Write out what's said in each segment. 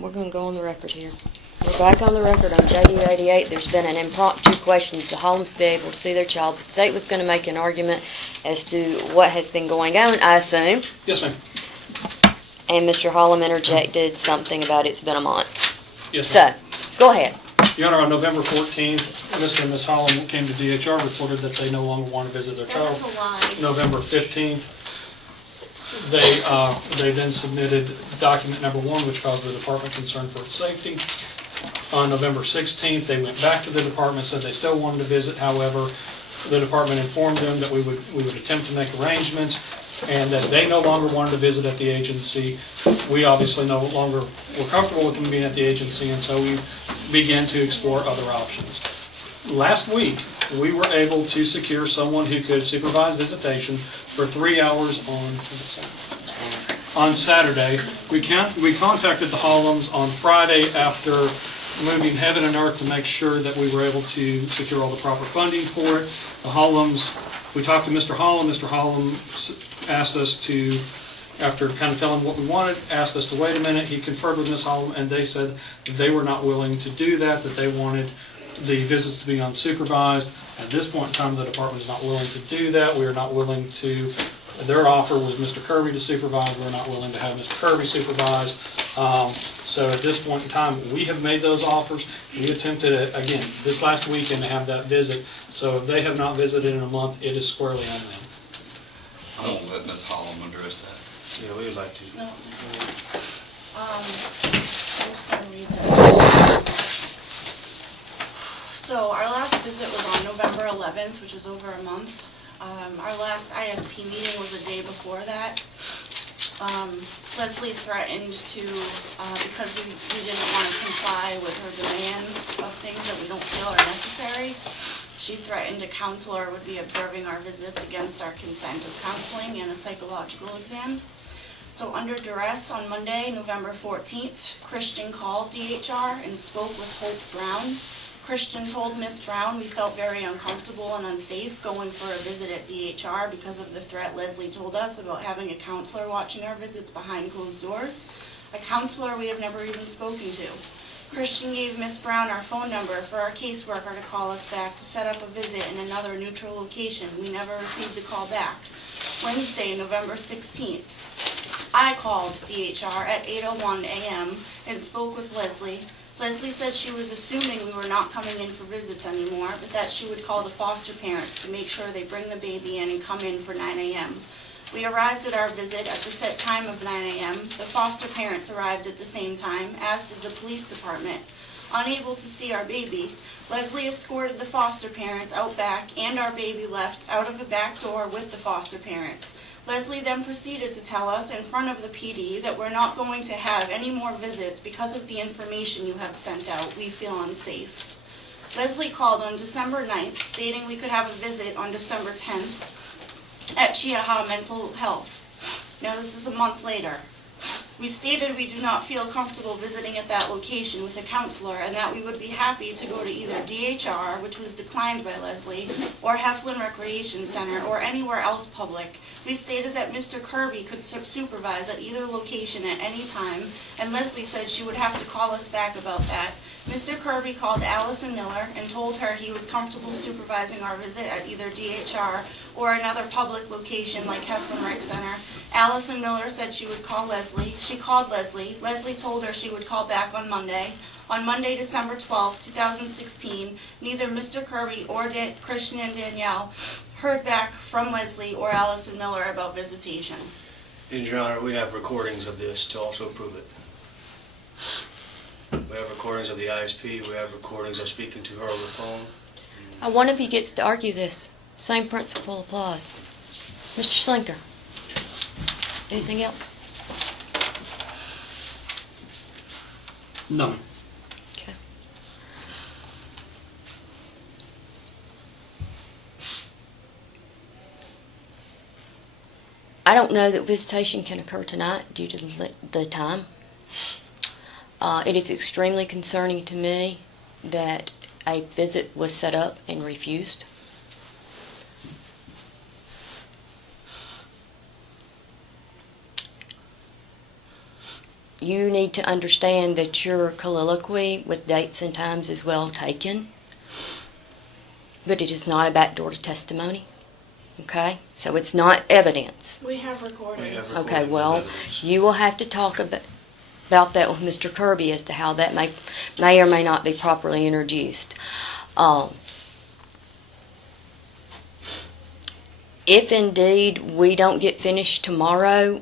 we're going to go on the record here. We're back on the record on JD 88. There's been an impromptu question to Holmes be able to see their child. The state was going to make an argument as to what has been going on, I assume. Yes, ma'am. And Mr. Holm interjected something about it's been a month. Yes, ma'am. So, go ahead. Your Honor, on November 14th, Mr. and Ms. Holm came to DHR, reported that they no longer want to visit their child. That's a lie. November 15th, they then submitted document number 1, which caused the department concern for its safety. On November 16th, they went back to the department, said they still wanted to visit. However, the department informed them that we would attempt to make arrangements and that they no longer wanted to visit at the agency. We obviously no longer were comfortable with them being at the agency, and so we began to explore other options. Last week, we were able to secure someone who could supervise visitation for 3 hours on Saturday. We contacted the Holms on Friday after moving heaven and earth to make sure that we were able to secure all the proper funding for it. The Holms, we talked to Mr. Holm. Mr. Holm asked us to, after kind of telling what we wanted, asked us to wait a minute. He conferred with Ms. Holm, and they said they were not willing to do that, that they wanted the visits to be unsupervised. At this point in time, the department is not willing to do that. We are not willing to, their offer was Mr. Kirby to supervise. We're not willing to have Mr. Kirby supervise. So at this point in time, we have made those offers. We attempted it, again, this last weekend to have that visit. So if they have not visited in a month, it is squarely on them. I won't let Ms. Holm address that. Yeah, we would like to. No. I'm just going to read that. So our last visit was on November 11th, which is over a month. Our last ISP meeting was a day before that. Leslie threatened to, because we didn't want to comply with her demands of things that we don't feel are necessary, she threatened a counselor would be observing our visits against our consent of counseling and a psychological exam. So under duress on Monday, November 14th, Christian called DHR and spoke with Hope Brown. Christian told Ms. Brown we felt very uncomfortable and unsafe going for a visit at DHR because of the threat Leslie told us about having a counselor watching our visits behind closed doors, a counselor we have never even spoken to. Christian gave Ms. Brown our phone number for our caseworker to call us back to set up a visit in another neutral location. We never received a call back. Wednesday, November 16th, I called DHR at 8:01 a.m. and spoke with Leslie. Leslie said she was assuming we were not coming in for visits anymore, but that she would call the foster parents to make sure they bring the baby in and come in for 9 a.m. We arrived at our visit at the set time of 9 a.m. The foster parents arrived at the same time, as did the police department. Unable to see our baby, Leslie escorted the foster parents out back, and our baby left out of the back door with the foster parents. Leslie then proceeded to tell us in front of the PD that we're not going to have any more visits because of the information you have sent out. We feel unsafe. Leslie called on December 9th, stating we could have a visit on December 10th at Chiaha Mental Health. Now this is a month later. We stated we do not feel comfortable visiting at that location with a counselor and that we would be happy to go to either DHR, which was declined by Leslie, or Heflin Recreation Center, or anywhere else public. We stated that Mr. Kirby could supervise at either location at any time, and Leslie said she would have to call us back about that. Mr. Kirby called Allison Miller and told her he was comfortable supervising our visit at either DHR or another public location like Heflin Rec Center. Allison Miller said she would call Leslie. She called Leslie. Leslie told her she would call back on Monday. On Monday, December 12, 2016, neither Mr. Kirby or Christian and Danielle heard back from Leslie or Allison Miller about visitation. And Your Honor, we have recordings of this to also prove it. We have recordings of the ISP. We have recordings of speaking to her over the phone. One of you gets to argue this. Same principle applies. Mr. Slinker. Anything else? No. Okay. I don't know that visitation can occur tonight due to the time. It is extremely concerning to me that a visit was set up and refused. you need to understand that your colloquy with dates and times is well taken, but it is not a backdoor to testimony. Okay? So it's not evidence. We have recordings. Okay, well, you will have to talk about that with Mr. Kirby as to how that may or may not be properly introduced. If indeed we don't get finished tomorrow,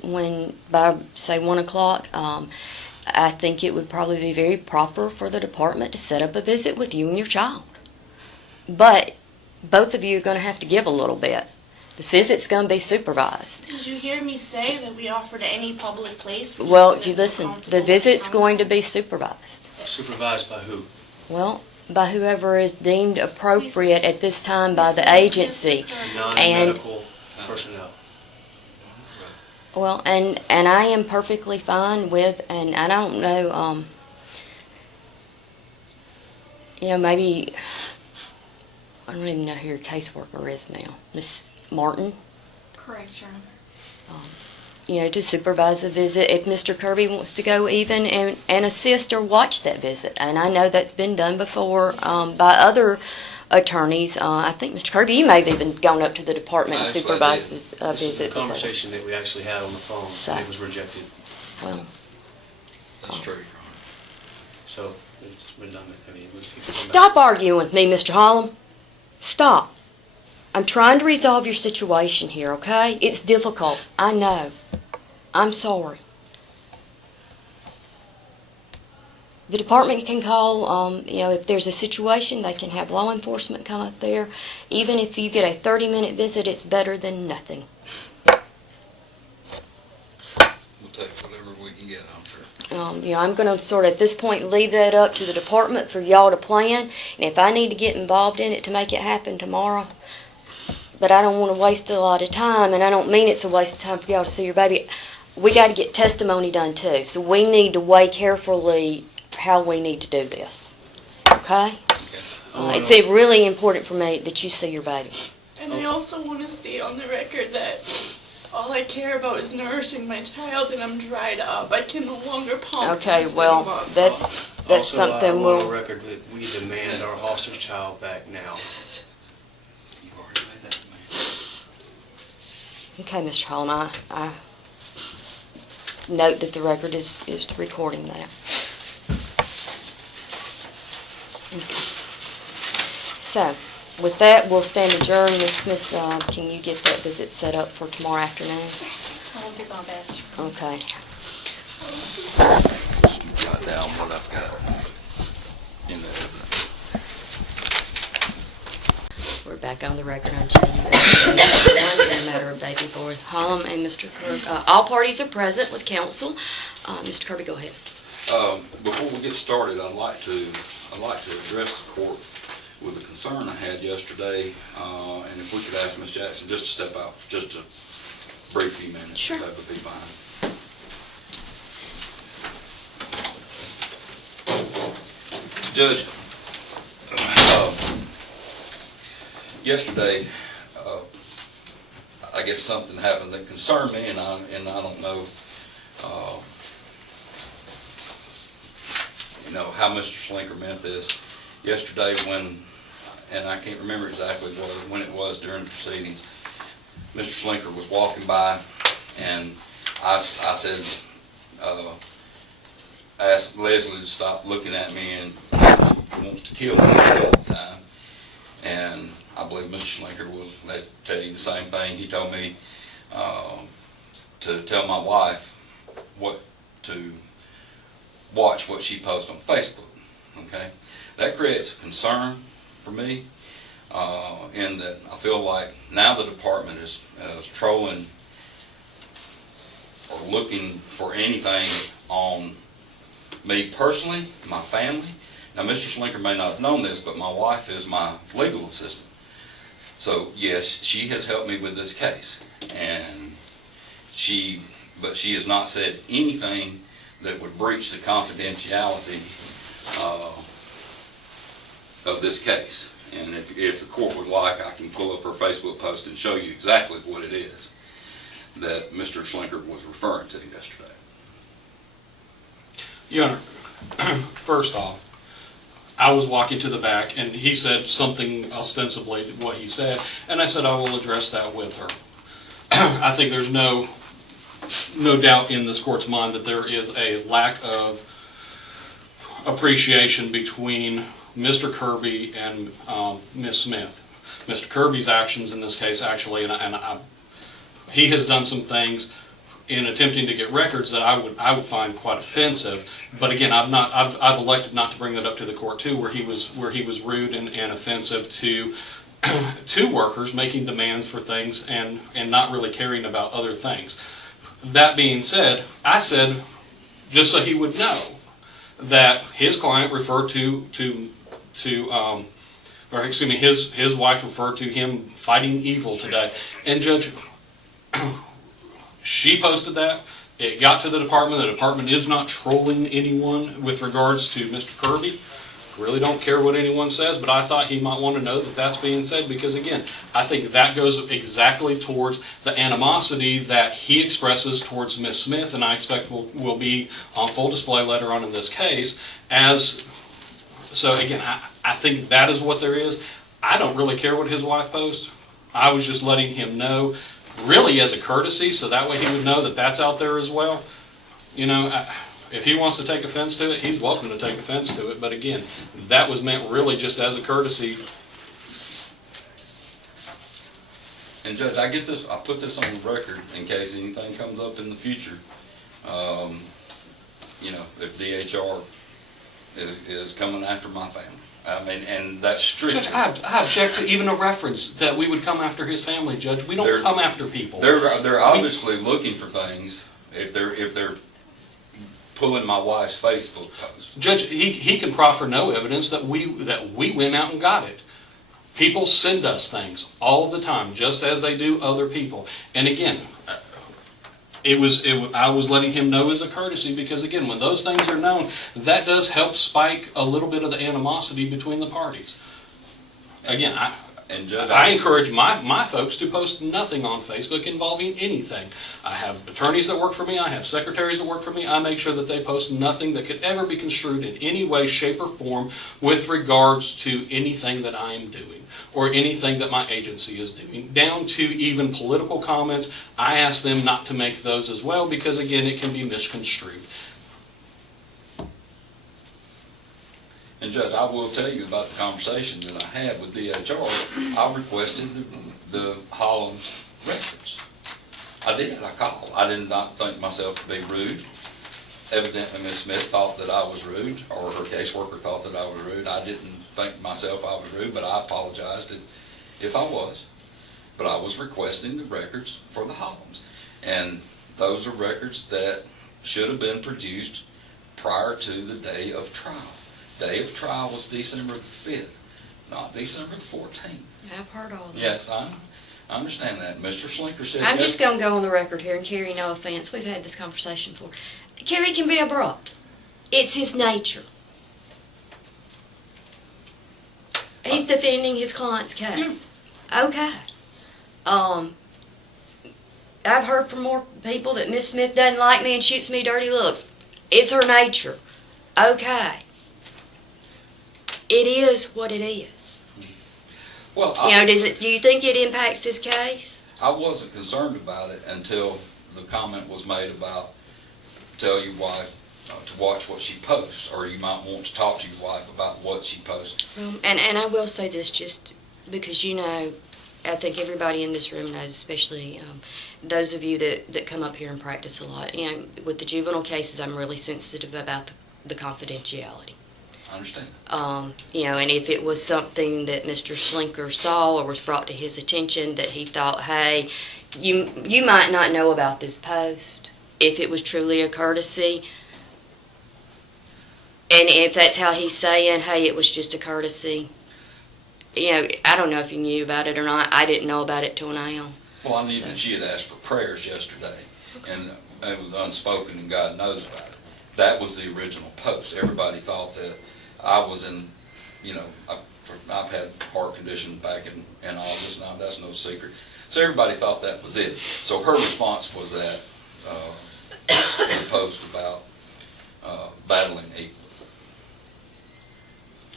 by say 1 o'clock, I think it would probably be very proper for the department to set up a visit with you and your child. But both of you are going to have to give a little bit. This visit's going to be supervised. Did you hear me say that we offered any public place? Well, you listen, the visit's going to be supervised. Supervised by who? Well, by whoever is deemed appropriate at this time by the agency. Non-medical personnel. Well, and I am perfectly fine with, and I don't know, maybe, I don't even know who your caseworker is now. Miss Martin? Correct, Your Honor. To supervise the visit if Mr. Kirby wants to go even and assist or watch that visit. And I know that's been done before by other attorneys. I think, Mr. Kirby, you may have even gone up to the department and supervised a This is visit a conversation that we actually had on the phone, and it was rejected. Well, That's true, Your Honor. So it's redundant. I mean, stop arguing with me, Mr. Holm. Stop. I'm trying to resolve your situation here, okay? It's difficult. I know. I'm sorry. The department can call, if there's a situation, they can have law enforcement come up there. Even if you get a 30-minute visit, it's better than nothing. We'll take whatever we can get, I'm sure. I'm going to sort of at this point leave that up to the department for y'all to plan. And if I need to get involved in it to make it happen tomorrow, but I don't want to waste a lot of time, and I don't mean it's a waste of time for y'all to see your baby. We got to get testimony done too, so we need to weigh carefully how we need to do this. Okay? It's really important for me that you see your baby. And I also want to state on the record that all I care about is nourishing my child, and I'm dried up. I can no longer pump. Okay, well, that's also, something I want we'll. on record that we demand our officer's child back now. You've already made that demand. Okay, Mr. Holm, I note that the record is recording that. Okay. So, with that, we'll stand adjourned. Ms. Smith, can you get that visit set up for tomorrow afternoon? I'll do my best. Okay. Jot down what I've got in the evidence. We're back on the record on January 1 in the matter of baby boy Holm and Mr. Kirby. All parties are present with counsel. Mr. Kirby, go ahead. Before we get started, I'd like to address the court with a concern I had yesterday, and if we could ask Ms. Jackson just to step out for just a brief few minutes, Sure. that would be fine. Judge, yesterday, I guess something happened that concerned me, and I don't know. How Mr. Slinker meant this. Yesterday and I can't remember exactly when it was during the proceedings, Mr. Slinker was walking by, and I said, asked Leslie to stop looking at me, and he wants to kill me all the time. And I believe Mr. Slinker will tell you the same thing. He told me to tell my wife to watch what she posts on Facebook. Okay, that creates a concern for me, in that I feel like now the department is trolling or looking for anything on me personally, my family. Now, Mr. Slinker may not have known this, but my wife is my legal assistant. So yes, she has helped me with this case, but she has not said anything that would breach the confidentiality of this case. And if the court would like, I can pull up her Facebook post and show you exactly what it is that Mr. Slinker was referring to yesterday. Your Honor, first off, I was walking to the back, and he said something ostensibly what he said, and I said I will address that with her. I think there's no doubt in this court's mind that there is a lack of appreciation between Mr. Kirby and Ms. Smith. Mr. Kirby's actions in this case actually, he has done some things in attempting to get records that I would find quite offensive. But again, I've elected not to bring that up to the court too, where he was rude and offensive to workers making demands for things and not really caring about other things. That being said, I said, just so he would know, that his client referred his wife referred to him fighting evil today. And Judge, she posted that. It got to the department. The department is not trolling anyone with regards to Mr. Kirby. Really don't care what anyone says, but I thought he might want to know that that's being said because, again, I think that goes exactly towards the animosity that he expresses towards Miss Smith, and I expect will be on full display later on in this case. So, again, I think that is what there is. I don't really care what his wife posts. I was just letting him know, really as a courtesy, so that way he would know that that's out there as well. You know, if he wants to take offense to it, he's welcome to take offense to it. But again, that was meant really just as a courtesy. And Judge, I put this on the record in case anything comes up in the future. If DHR is coming after my family. I mean, and that's strictly. Judge, I object to even a reference that we would come after his family, Judge. We don't come after people. They're obviously looking for things if they're pulling my wife's Facebook post. Judge, he can proffer no evidence that we went out and got it. People send us things all the time, just as they do other people. And again, I was letting him know as a courtesy because, again, when those things are known, that does help spike a little bit of the animosity between the parties. Again, I encourage my folks to post nothing on Facebook involving anything. I have attorneys that work for me. I have secretaries that work for me. I make sure that they post nothing that could ever be construed in any way, shape, or form with regards to anything that I am doing or anything that my agency is doing, down to even political comments. I ask them not to make those as well because, again, it can be misconstrued. And Judge, I will tell you about the conversation that I had with DHR. I requested the Holm records. I did. I called. I did not think myself to be rude. Evidently, Ms. Smith thought that I was rude, or her caseworker thought that I was rude. I didn't think myself I was rude, but I apologized if I was. But I was requesting the records for the Holms. And those are records that should have been produced prior to the day of trial. Day of trial was December the 5th, not December the 14th. I've heard all that. Yes, I understand that. Mr. Slinker said I'm just going to go on the record here, and Kerry, no offense, we've had this conversation before. Kerry can be abrupt. It's his nature. He's defending his client's case. Okay. I've heard from more people that Miss Smith doesn't like me and shoots me dirty looks. It's her nature. Okay. It is what it is. Well, do you think it impacts this case? I wasn't concerned about it until the comment was made about tell your wife to watch what she posts, or you might want to talk to your wife about what she posts. And I will say this just because, I think everybody in this room knows, especially those of you that come up here and practice a lot. With the juvenile cases, I'm really sensitive about the confidentiality. I understand. And if it was something that Mr. Slinker saw or was brought to his attention that he thought, hey, you might not know about this post, if it was truly a courtesy, and if that's how he's saying, hey, it was just a courtesy, I don't know if you knew about it or not. I didn't know about it till now. Well, I knew that she had asked for prayers yesterday, and it was unspoken, and God knows about it. That was the original post. Everybody thought that I was in, I've had heart conditions back in August. Now, that's no secret. So everybody thought that was it. So her response was that the post about battling equally.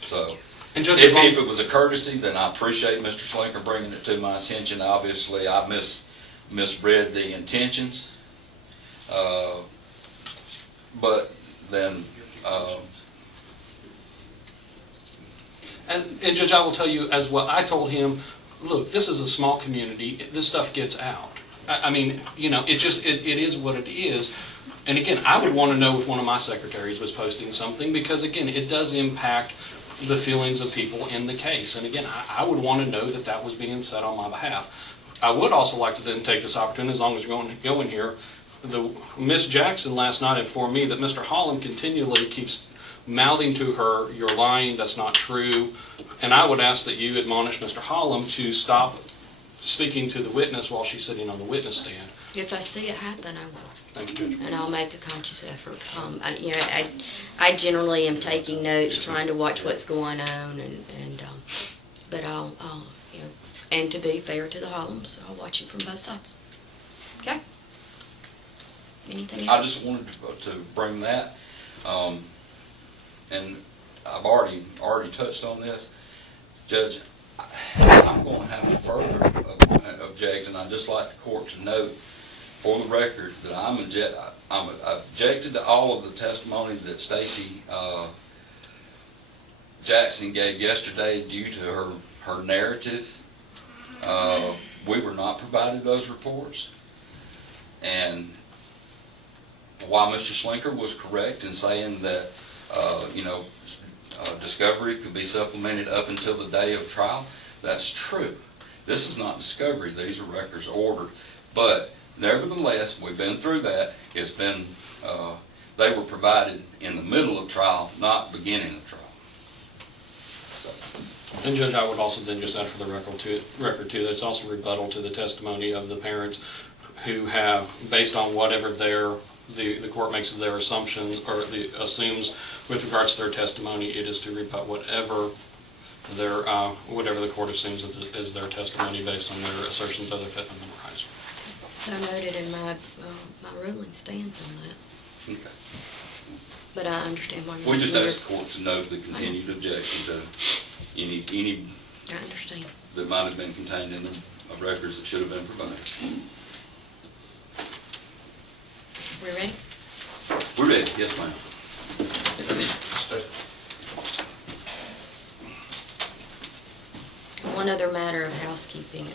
So, And Judge, if it was a courtesy, then I appreciate Mr. Slinker bringing it to my attention. Obviously, I misread the intentions. But then, and Judge, I will tell you as well, I told him, look, this is a small community. This stuff gets out. I mean, it is what it is. And again, I would want to know if one of my secretaries was posting something because, again, it does impact the feelings of people in the case. And again, I would want to know that that was being said on my behalf. I would also like to then take this opportunity, as long as you're going here, Miss Jackson last night informed me that Mr. Holm continually keeps mouthing to her, "You're lying, that's not true." And I would ask that you admonish Mr. Holm to stop speaking to the witness while she's sitting on the witness stand. If I see it happen, I will. Thank you, Judge. And I'll make a conscious effort. I generally am taking notes, trying to watch what's going on, but I'll and to be fair to the Holmes, I'll watch it from both sides. Okay. Anything I else? just wanted to bring that, and I've already touched on this. Judge, I'm going to have a further objection. I'd just like the court to note for the record that I'm objected to all of the testimony that Stacey Jackson gave yesterday due to her narrative. We were not provided those reports. And while Mr. Slinker was correct in saying that, discovery could be supplemented up until the day of trial, that's true. This is not discovery. These are records ordered. But nevertheless, we've been through that. It's been, they were provided in the middle of trial, not beginning of trial. So. And Judge, I would also then just add for the record too, that it's also rebuttal to the testimony of the parents who have, based on whatever the court makes of their assumptions or assumes with regards to their testimony, it is to rebut whatever the court assumes is their testimony based on their assertions of their Fifth Amendment rights. So noted, and my ruling stands on that. Okay. But I understand why you're. We just asked the court to note the continued objection to any I understand. that might have been contained in the records that should have been provided. We ready? We're ready. Yes, ma'am. One other matter of housekeeping.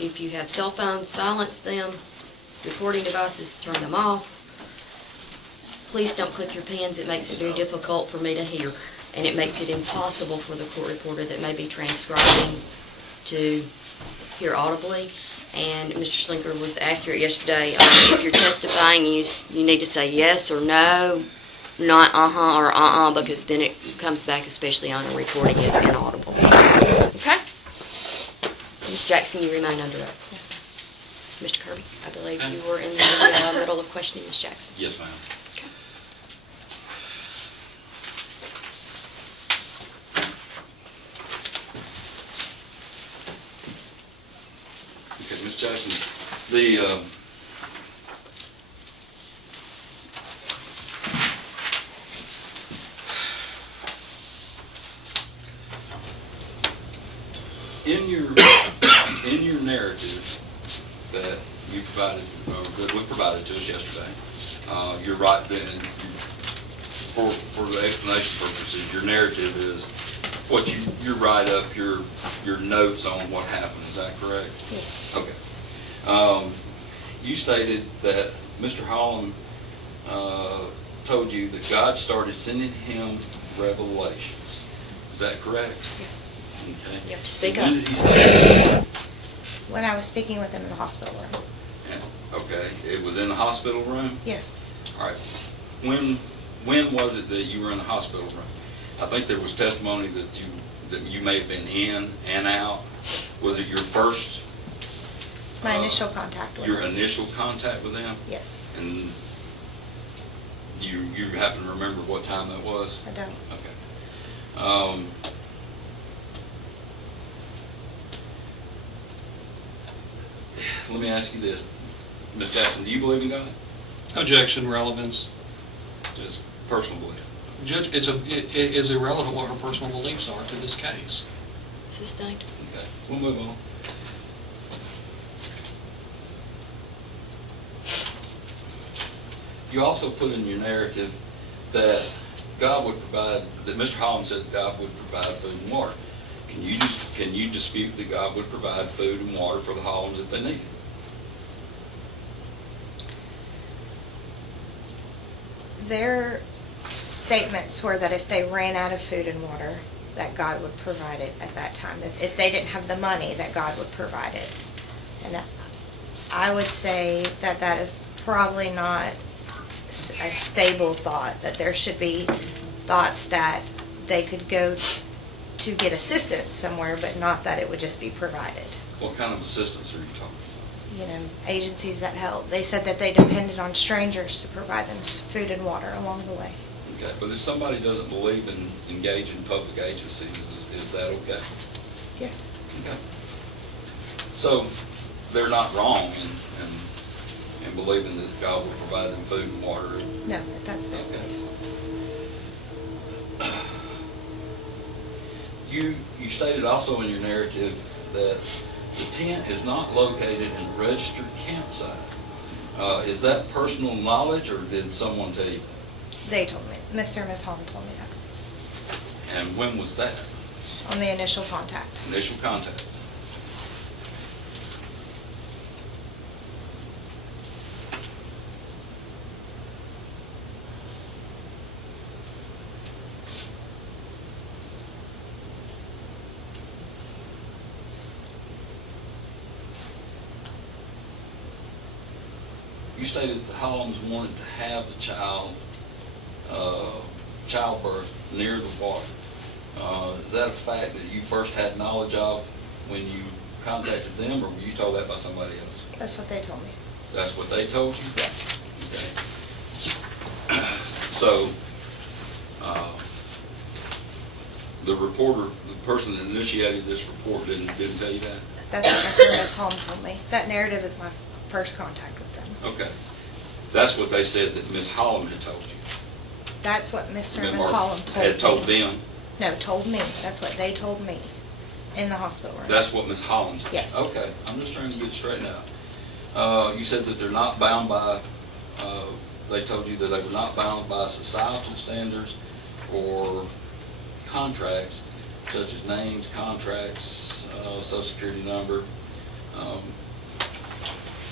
If you have cell phones, silence them. Recording devices, turn them off. Please don't click your pens. It makes it very difficult for me to hear. And it makes it impossible for the court reporter that may be transcribing to hear audibly. And Mr. Slinker was accurate yesterday. If you're testifying, you need to say yes or no, not uh-huh or uh-uh, because then it comes back, especially on a recording, as inaudible. Okay? Ms. Jackson, you remain under oath. Yes, ma'am. Mr. Kirby, I believe you were in the middle of questioning Ms. Jackson. Yes, ma'am. Okay. Okay, Ms. Jackson, in your narrative that you provided, or that we provided to us yesterday, you're right then, for the explanation purposes, your narrative is what you write up your notes on what happened. Is that correct? Yes. Okay. You stated that Mr. Holm told you that God started sending him revelations. Is that correct? Yes. Okay. You have to speak When up. did he say that? When I was speaking with him in the hospital room. Yeah. Okay. It was in the hospital room? Yes. All right. When was it that you were in the hospital room? I think there was testimony that you may have been in and out. Was it your first? My initial contact with Your him. initial contact with him? Yes. And you happen to remember what time that was? I don't. Okay. Let me ask you this. Ms. Jackson, do you believe in God? Objection, relevance. Just personal belief. Judge, it is irrelevant what her personal beliefs are to this case. Sustained. Okay, we'll move on. You also put in your narrative that God would provide, that Mr. Holm said that God would provide food and water. Can you dispute that God would provide food and water for the Holms if they need it? Their statements were that if they ran out of food and water, that God would provide it at that time. That if they didn't have the money, that God would provide it. And I would say that that is probably not a stable thought, that there should be thoughts that they could go to get assistance somewhere, but not that it would just be provided. What kind of assistance are you talking? You know, agencies that help. They said that they depended on strangers to provide them food and water along the way. Okay, but if somebody doesn't believe in engaging public agencies, is that okay? Yes. Okay. So they're not wrong in believing that God will provide them food and water. No, that's not Okay. You stated also in your narrative that the tent is not located in a registered campsite. Is that personal knowledge, or did someone tell you? They told me. Mr. and Ms. Holm told me that And when was that? on the initial contact. Initial contact. You stated that the Holms wanted to have the childbirth near the water. Is that a fact that you first had knowledge of when you contacted them, or were you told that by somebody else? That's what they told me. That's what they told you? Yes. Okay. So, the reporter, the person that initiated this report didn't tell you that? That's what Mr. and Ms. Holm told me. That narrative is my first contact with them. Okay. That's what they said that Ms. Holm had told you. That's what Mr. and Ms. Or Holm told me. had told them. No, told me. That's what they told me in the hospital room. That's what Ms. Holm said? Yes. Okay. I'm just trying to get it straightened out. You said that they're not bound by, they told you that they were not bound by societal standards or contracts, such as names, contracts, social security number.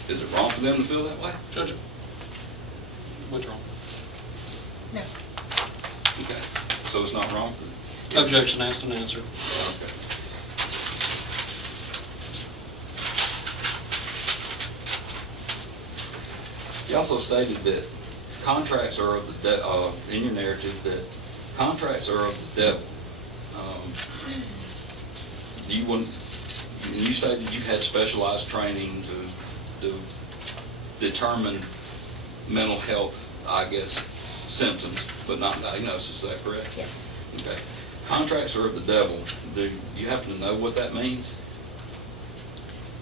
Is it wrong for them to feel that way? Judge, what's wrong? No. Okay. So it's not wrong? Objection, asked and answered. Okay. You also stated that contracts are of the in your narrative that contracts are of the devil. You stated you had specialized training to determine mental health, I guess, symptoms, but not diagnosis. Is that correct? Yes. Okay. Contracts are of the devil. Do you happen to know what that means?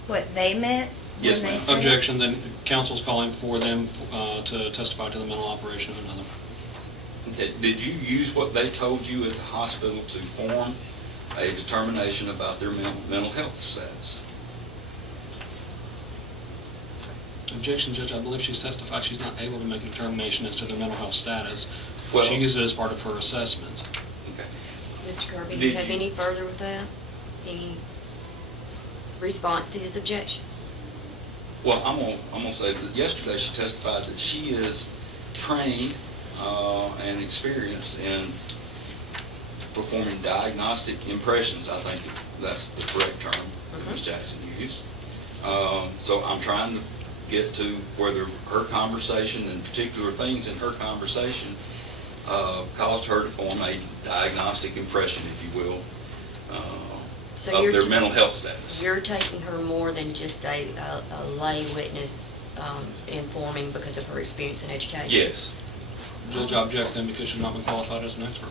What they meant Yes, when they ma'am. said it? Objection, then counsel's calling for them to testify to the mental operation of another. Okay. Did you use what they told you at the hospital to form a determination about their mental health status? Objection, Judge, I believe she's testified she's not able to make a determination as to their mental health status. Well- She used it as part of her assessment. Okay. Mr. Kirby, do Did you have you- any further with that? Any response to his objection? Well, I'm gonna say that yesterday she testified that she is trained and experienced in performing diagnostic impressions. I think that's the correct term that Ms. Jackson used. So I'm trying to get to whether her conversation and particular things in her conversation caused her to form a diagnostic impression, if you will, So of you're their mental health status. You're taking her more than just a lay witness informing because of her experience and education? Yes. Judge, I object then because she's not been qualified as an expert.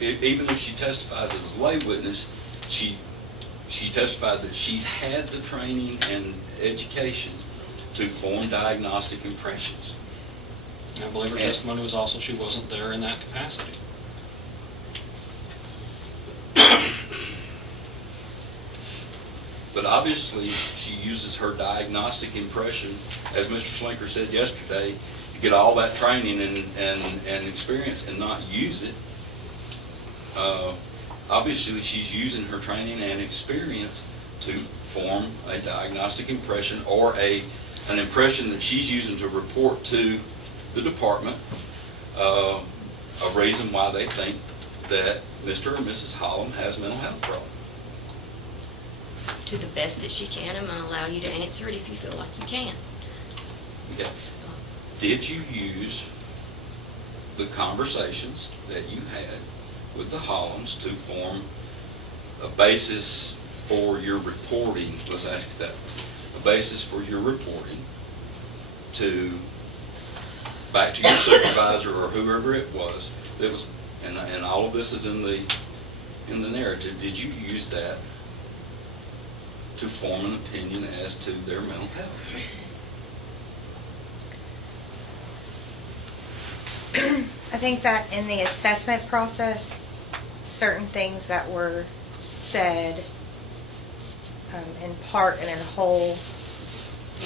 Even if she testifies as a lay witness, she testified that she's had the training and education to form diagnostic impressions. I believe her testimony was also she wasn't there in that capacity. But obviously, she uses her diagnostic impression, as Mr. Slinker said yesterday, to get all that training and experience and not use it. Obviously, she's using her training and experience to form a diagnostic impression or an impression that she's using to report to the department a reason why they think that Mr. or Mrs. Holm has mental health problems. To the best that she can, I'm going to allow you to answer it if you feel like you can. Okay. Did you use the conversations that you had with the Holms to form a basis for your reporting? Let's ask you that. A basis for your reporting to back to your supervisor or whoever it was that was, and all of this is in the narrative. Did you use that to form an opinion as to their mental health? I think that in the assessment process, certain things that were said in part and in whole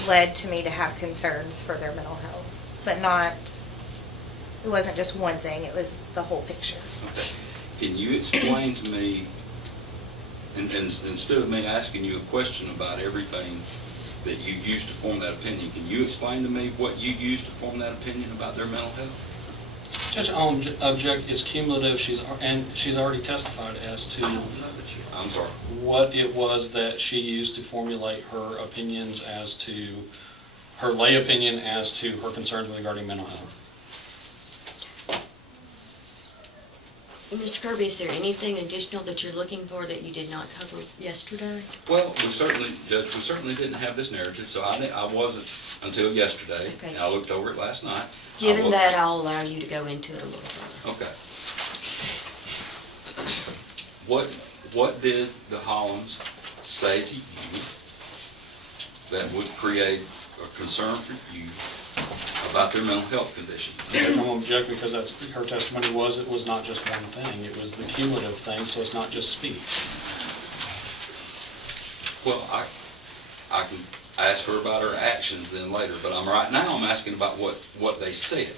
led to me to have concerns for their mental health. But not, it wasn't just one thing, it was the whole picture. Okay. Can you explain to me, and instead of me asking you a question about everything that you used to form that opinion, can you explain to me what you used to form that opinion about their mental health? Judge Holm, object is cumulative. She's already testified as to I'm sorry. what it was that she used to formulate her opinions as to her lay opinion as to her concerns regarding mental health. Mr. Kirby, is there anything additional that you're looking for that you did not cover yesterday? Well, Judge, we certainly didn't have this narrative, so I wasn't until yesterday. Okay. And I looked over it last night. Given that, I'll allow you to go into it a little further. Okay. What did the Hollands say to you that would create a concern for you about their mental health condition? Judge, I'm object because that's her testimony was it was not just one thing. It was the cumulative thing, so it's not just speech. Well, I can ask her about her actions then later, but right now I'm asking about what they said.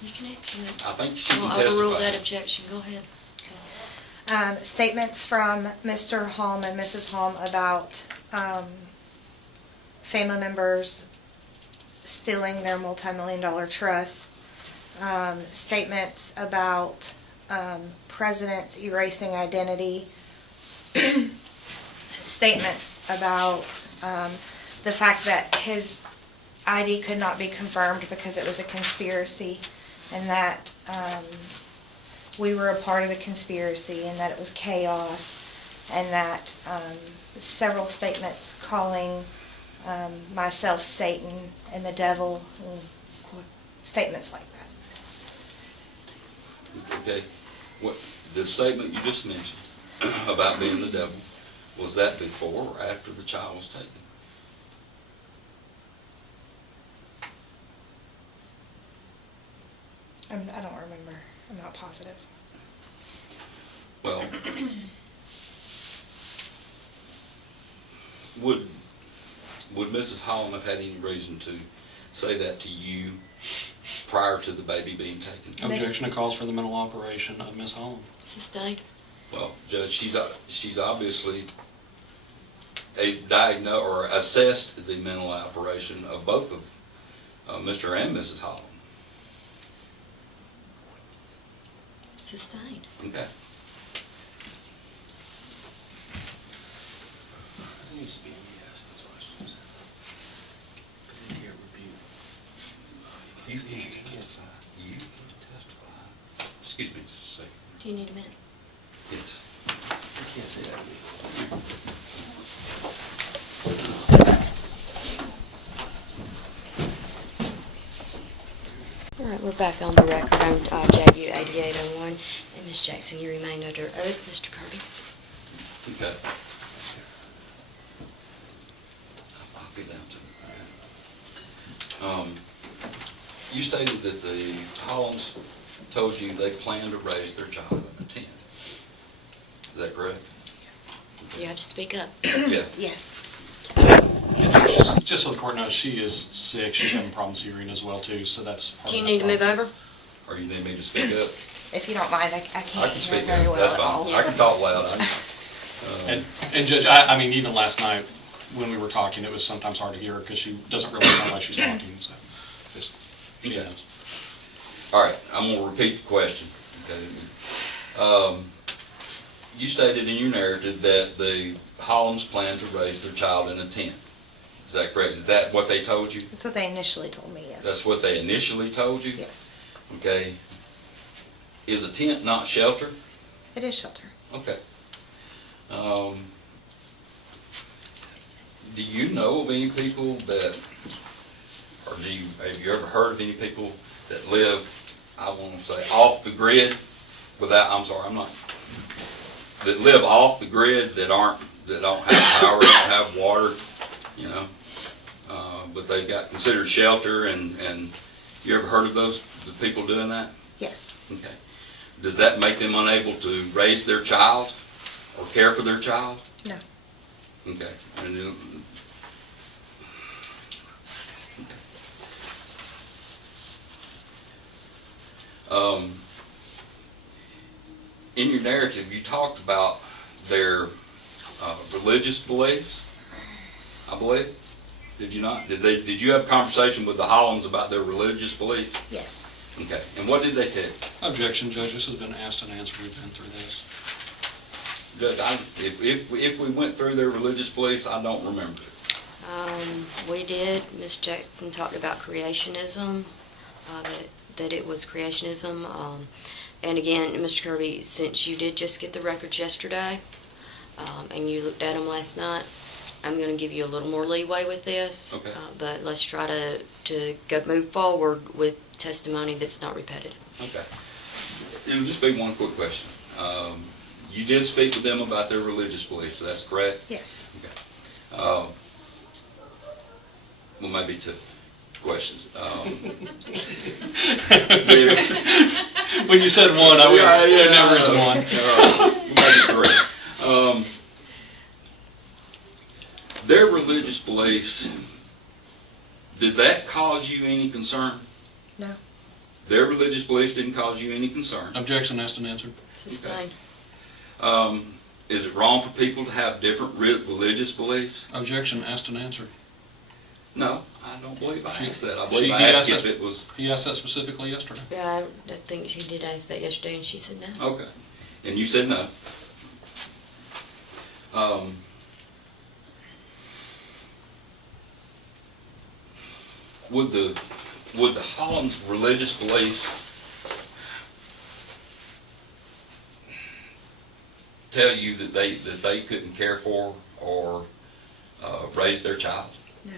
You can answer it. I think she can I'll testify. overrule that objection. Go ahead. Statements from Mr. Holm and Mrs. Holm about family members stealing their multi-million-dollar trust. Statements about presidents erasing identity. Statements about the fact that his ID could not be confirmed because it was a conspiracy, and that we were a part of the conspiracy, and that it was chaos, and that several statements calling myself Satan and the devil, and statements like that. Okay. The statement you just mentioned about being the devil, was that before or after the child was taken? I don't remember. I'm not positive. Well, would Mrs. Holland have had any reason to say that to you prior to the baby being taken? Objection calls for the mental operation of Ms. Holm. Sustained. Well, Judge, she's obviously diagnosed or assessed the mental operation of both of Mr. and Mrs. Holland. Sustained. Okay. It needs to be me asking those questions. Because they can't rebuke. You can testify. Excuse me just a second. Do you need a minute? Yes. You can't say that to me. All right, we're back on the record. I'm JU 8801. And Ms. Jackson, you remain under oath. Mr. Kirby. Okay. I'll get down to it. You stated that the Holmes told you they plan to raise their child in a tent. Is that correct? You have to speak up. Yeah. Yes. Just so the court knows, she is sick. She's having problems hearing as well too. So that's. Part Do you of need to move problem. over? Or you need me to speak up? If you don't mind, I I can't can hear speak very up. well That's at all. fine. I can talk loud. And Judge, I mean, even last night when we were talking, it was sometimes hard to hear her because she doesn't really sound like she's talking. So just she Okay. knows. All right, I'm going to repeat the question. Okay. You stated in your narrative that the Holmes plan to raise their child in a tent. Is that correct? Is that what they told you? That's what they initially told me, yes. That's what they initially told you? Yes. Okay. Is a tent not shelter? It is shelter. Okay. Do you know of any people that, or have you ever heard of any people that live, I want to say, off the grid without, I'm sorry, I'm not, that live off the grid that don't have power, don't have water, you know, but they've got considered shelter and you ever heard of the people doing that? Yes. Okay. Does that make them unable to raise their child or care for their child? No. Okay. And then, in your narrative, you talked about their religious beliefs, I believe. Did you not? Did you have a conversation with the Hollands about their religious beliefs? Yes. Okay. And what did they tell you? Objection, Judge. This has been asked and answered. We've been through this. Judge, if we went through their religious beliefs, I don't remember it. We did. Ms. Jackson talked about creationism, that it was creationism. And again, Mr. Kirby, since you did just get the records yesterday, and you looked at them last night, I'm going to give you a little more leeway with this. Okay. But let's try to move forward with testimony that's not repetitive. Okay. It'll just be one quick question. You did speak with them about their religious beliefs, that's correct? Yes. Okay. Well, maybe two questions. When you said one, there never is one. Maybe three. Their religious beliefs, did that cause you any concern? No. Their religious beliefs didn't cause you any concern? Objection, asked and answered. Sustained. Is it wrong for people to have different religious beliefs? Objection, asked and answered. No, I don't believe I asked that. I She- believe he I asked asked if it was... He asked that specifically yesterday. Yeah, I think she did ask that yesterday, and she said no. Okay. And you said no. Would the Hollands' religious beliefs tell you that they couldn't care for or raise their child? No.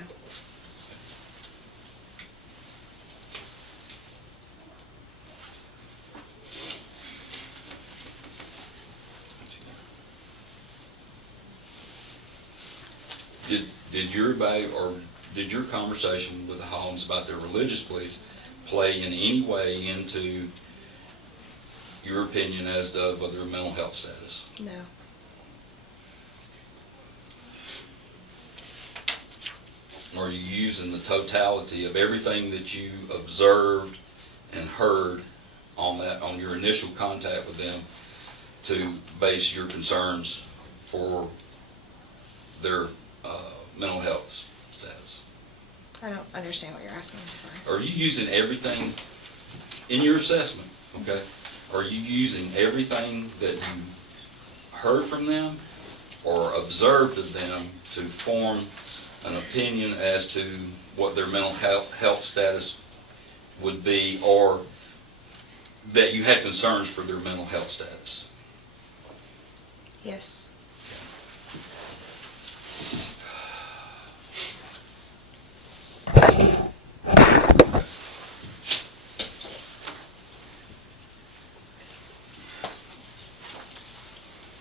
Did your conversation with the Hollands about their religious beliefs play in any way into your opinion as to their mental health status? No. Are you using the totality of everything that you observed and heard on your initial contact with them to base your concerns for their mental health status? I don't understand what you're asking. I'm sorry. Are you using everything in your assessment? Okay. Are you using everything that you heard from them or observed of them to form an opinion as to what their mental health status would be, or that you had concerns for their mental health status? Yes.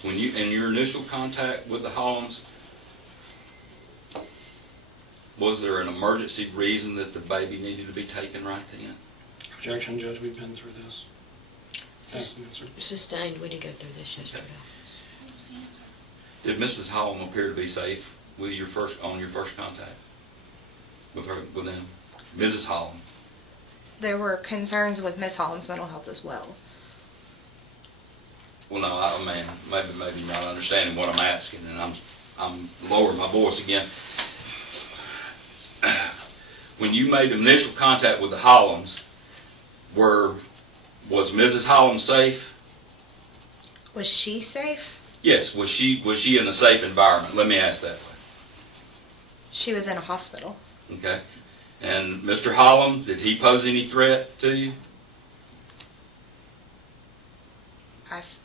When in your initial contact with the Hollands, was there an emergency reason that the baby needed to be taken right then? Objection, Judge, we've been through this. Thank you, sir. Sustained, we did go through this yesterday. Did Mrs. Holm appear to be safe with your first contact with them? Mrs. Holm. There were concerns with Miss Holm's mental health as well. Well, no, I mean, maybe not understanding what I'm asking, and I'm lowering my voice again. When you made initial contact with the Holms, was Mrs. Holm safe? Was she safe? Yes. Was she in a safe environment? Let me ask that way. She was in a hospital. Okay. And Mr. Holm, did he pose any threat to you?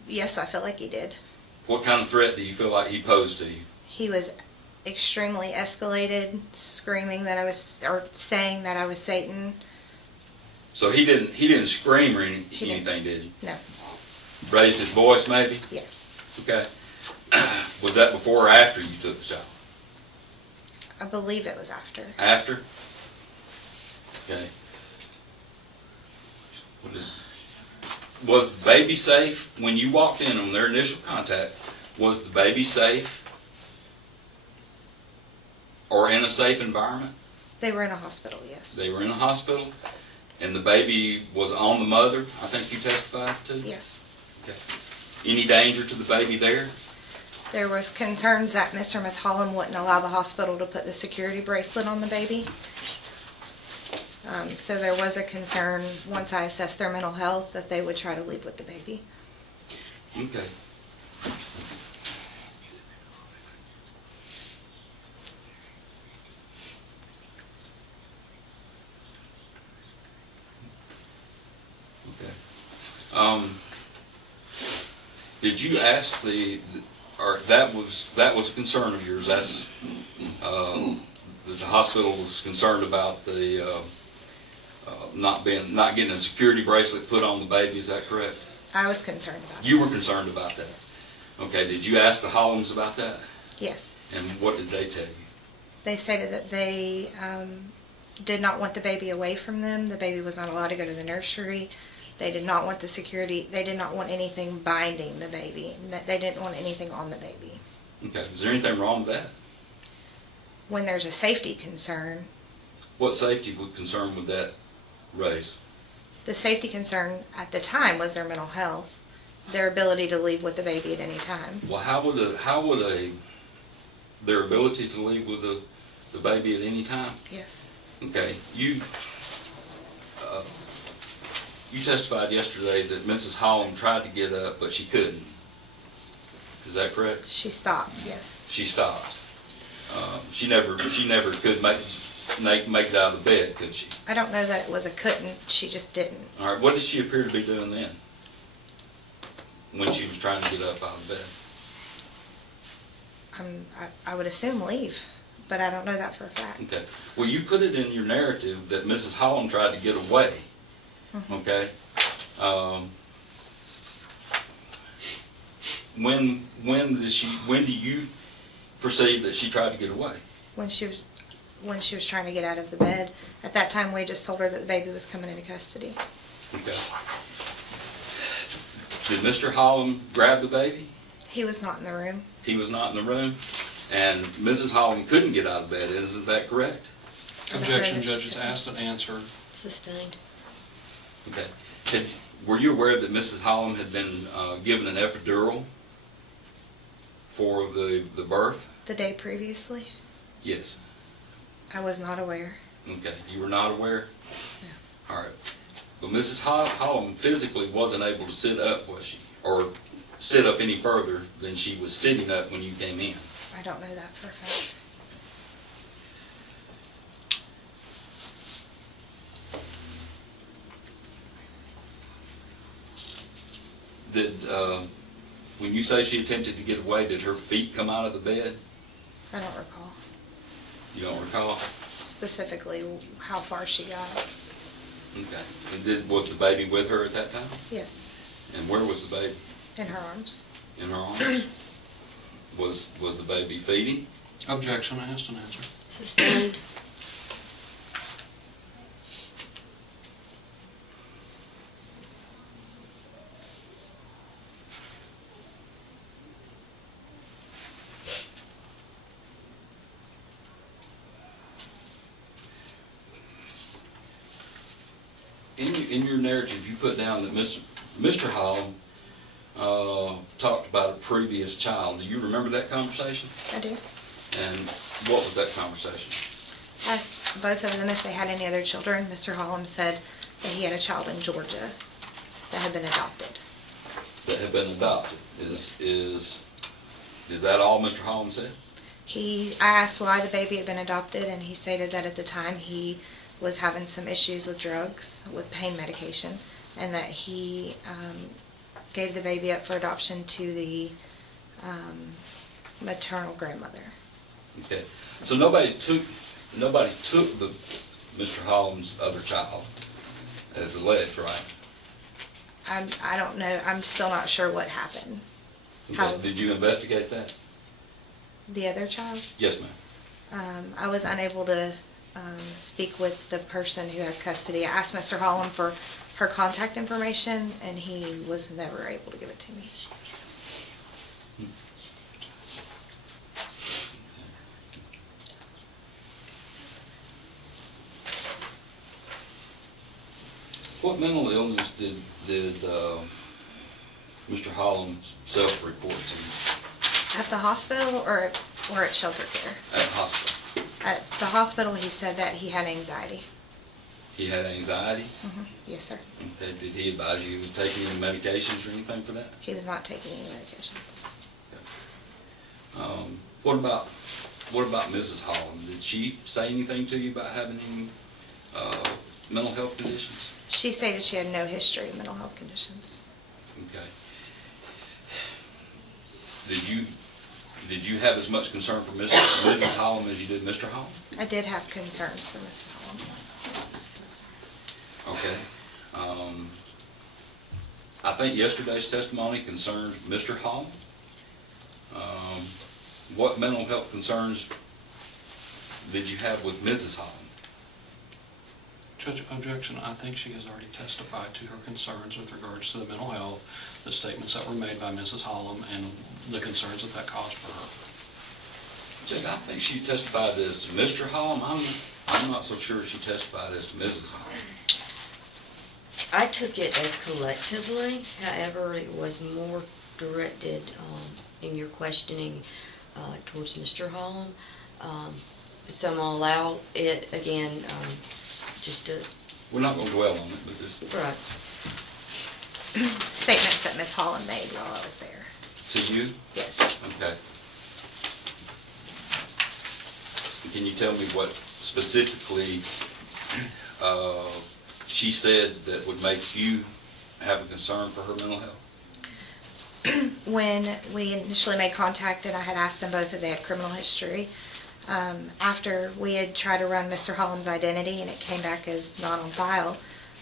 Yes, I feel like he did. What kind of threat do you feel like he posed to you? He was extremely escalated, screaming that I was, or saying that I was Satan. So he didn't scream or He didn't. anything, did he? No. Raised his voice, maybe? Yes. Okay. Was that before or after you took the child? I believe it was after. After? Okay. Was the baby safe when you walked in on their initial contact? Was the baby safe or in a safe environment? They were in a hospital, yes. They were in a hospital, and the baby was on the mother, I think you testified to? Yes. Okay. Any danger to the baby there? There was concerns that Mr. and Miss Holland wouldn't allow the hospital to put the security bracelet on the baby. So there was a concern, once I assessed their mental health, that they would try to leave with the baby. Okay. Okay. Did you ask or that was a concern of yours? That's that the hospital was concerned about the not getting a security bracelet put on the baby. Is that correct? I was concerned about it. You were concerned about that. Yes. Okay. Did you ask the Holmes about that? Yes. And what did they tell you? They stated that they did not want the baby away from them. The baby was not allowed to go to the nursery. They did not want the security. They did not want anything binding the baby. They didn't want anything on the baby. Okay. Is there anything wrong with that? When there's a safety concern, What safety concern would that raise? the safety concern at the time was their mental health, their ability to leave with the baby at any time. Well, how would their ability to leave with the baby at any time? Yes. Okay, you testified yesterday that Mrs. Holm tried to get up, but she couldn't. Is that correct? She stopped, yes. She stopped. She never could make it out of the bed, could she? I don't know that it was a couldn't, she just didn't. All right, what did she appear to be doing then when she was trying to get up out of bed? I would assume leave, but I don't know that for a fact. Okay. Well, you put it in your narrative that Mrs. Holm tried to get away. Okay. When do you perceive that she tried to get away? When she was trying to get out of the bed. At that time, we just told her that the baby was coming into custody. Okay. Did Mr. Holm grab the baby? He was not in the room. He was not in the room, and Mrs. Holm couldn't get out of bed. Isn't that correct? Objection, Judge, is asked and answered. Sustained. Okay. Were you aware that Mrs. Holm had been given an epidural for the birth? The day previously, Yes. I was not aware. Okay. You were not aware? No. All right. But Mrs. Holm physically wasn't able to sit up, was she? Or sit up any further than she was sitting up when you came in? I don't know that for a fact. Did, when you say she attempted to get away, did her feet come out of the bed? I don't recall You don't recall? specifically how far she got. Okay. And was the baby with her at that time? Yes, And where was the baby? in her arms. In her arms? Was the baby feeding? Objection, asked and answered. Sustained. in your narrative, you put down that Mr. Holm talked about a previous child. Do you remember that conversation? I do. And what was that conversation? Asked both of them if they had any other children. Mr. Holm said that he had a child in Georgia that had been adopted. That had been adopted. Is that all Mr. Holm said? I asked why the baby had been adopted, and he stated that at the time he was having some issues with drugs, with pain medication, and that he gave the baby up for adoption to the maternal grandmother. Okay. So nobody took Mr. Holm's other child as alleged, right? I don't know. I'm still not sure what happened. Okay. Did you investigate that? The other child? Yes, ma'am. I was unable to speak with the person who has custody. I asked Mr. Holm for her contact information, and he was never able to give it to me. What mental illness did Mr. Holm self-report to? At the hospital or at shelter care? At hospital. At the hospital, he said that he had anxiety. He had anxiety? Yes, sir. Okay. Did he advise you he was taking any medications or anything for that? He was not taking any medications. What about Mrs. Holland? Did she say anything to you about having any mental health conditions? She stated she had no history of mental health conditions. Okay. Did you have as much concern for Mrs. Holland as you did Mr. Holland? I did have concerns for Mrs. Holland. Okay. I think yesterday's testimony concerned Mr. Holland. What mental health concerns did you have with Mrs. Holland? Judge, objection. I think she has already testified to her concerns with regards to the mental health, the statements that were made by Mrs. Holm, and the concerns that caused for her. Judge, I think she testified as to Mr. Holm. I'm not so sure she testified as to Mrs. Holm. I took it as collectively. However, it was more directed in your questioning towards Mr. Holm. So I'm going to allow it again. Just to... We're not going to dwell on it, but just... Right. Statements that Miss Holland made while I was there. To you? Yes. Okay. Can you tell me what specifically she said that would make you have a concern for her mental health? When we initially made contact and I had asked them both if they had criminal history, after we had tried to run Mr. Holland's identity and it came back as not on file,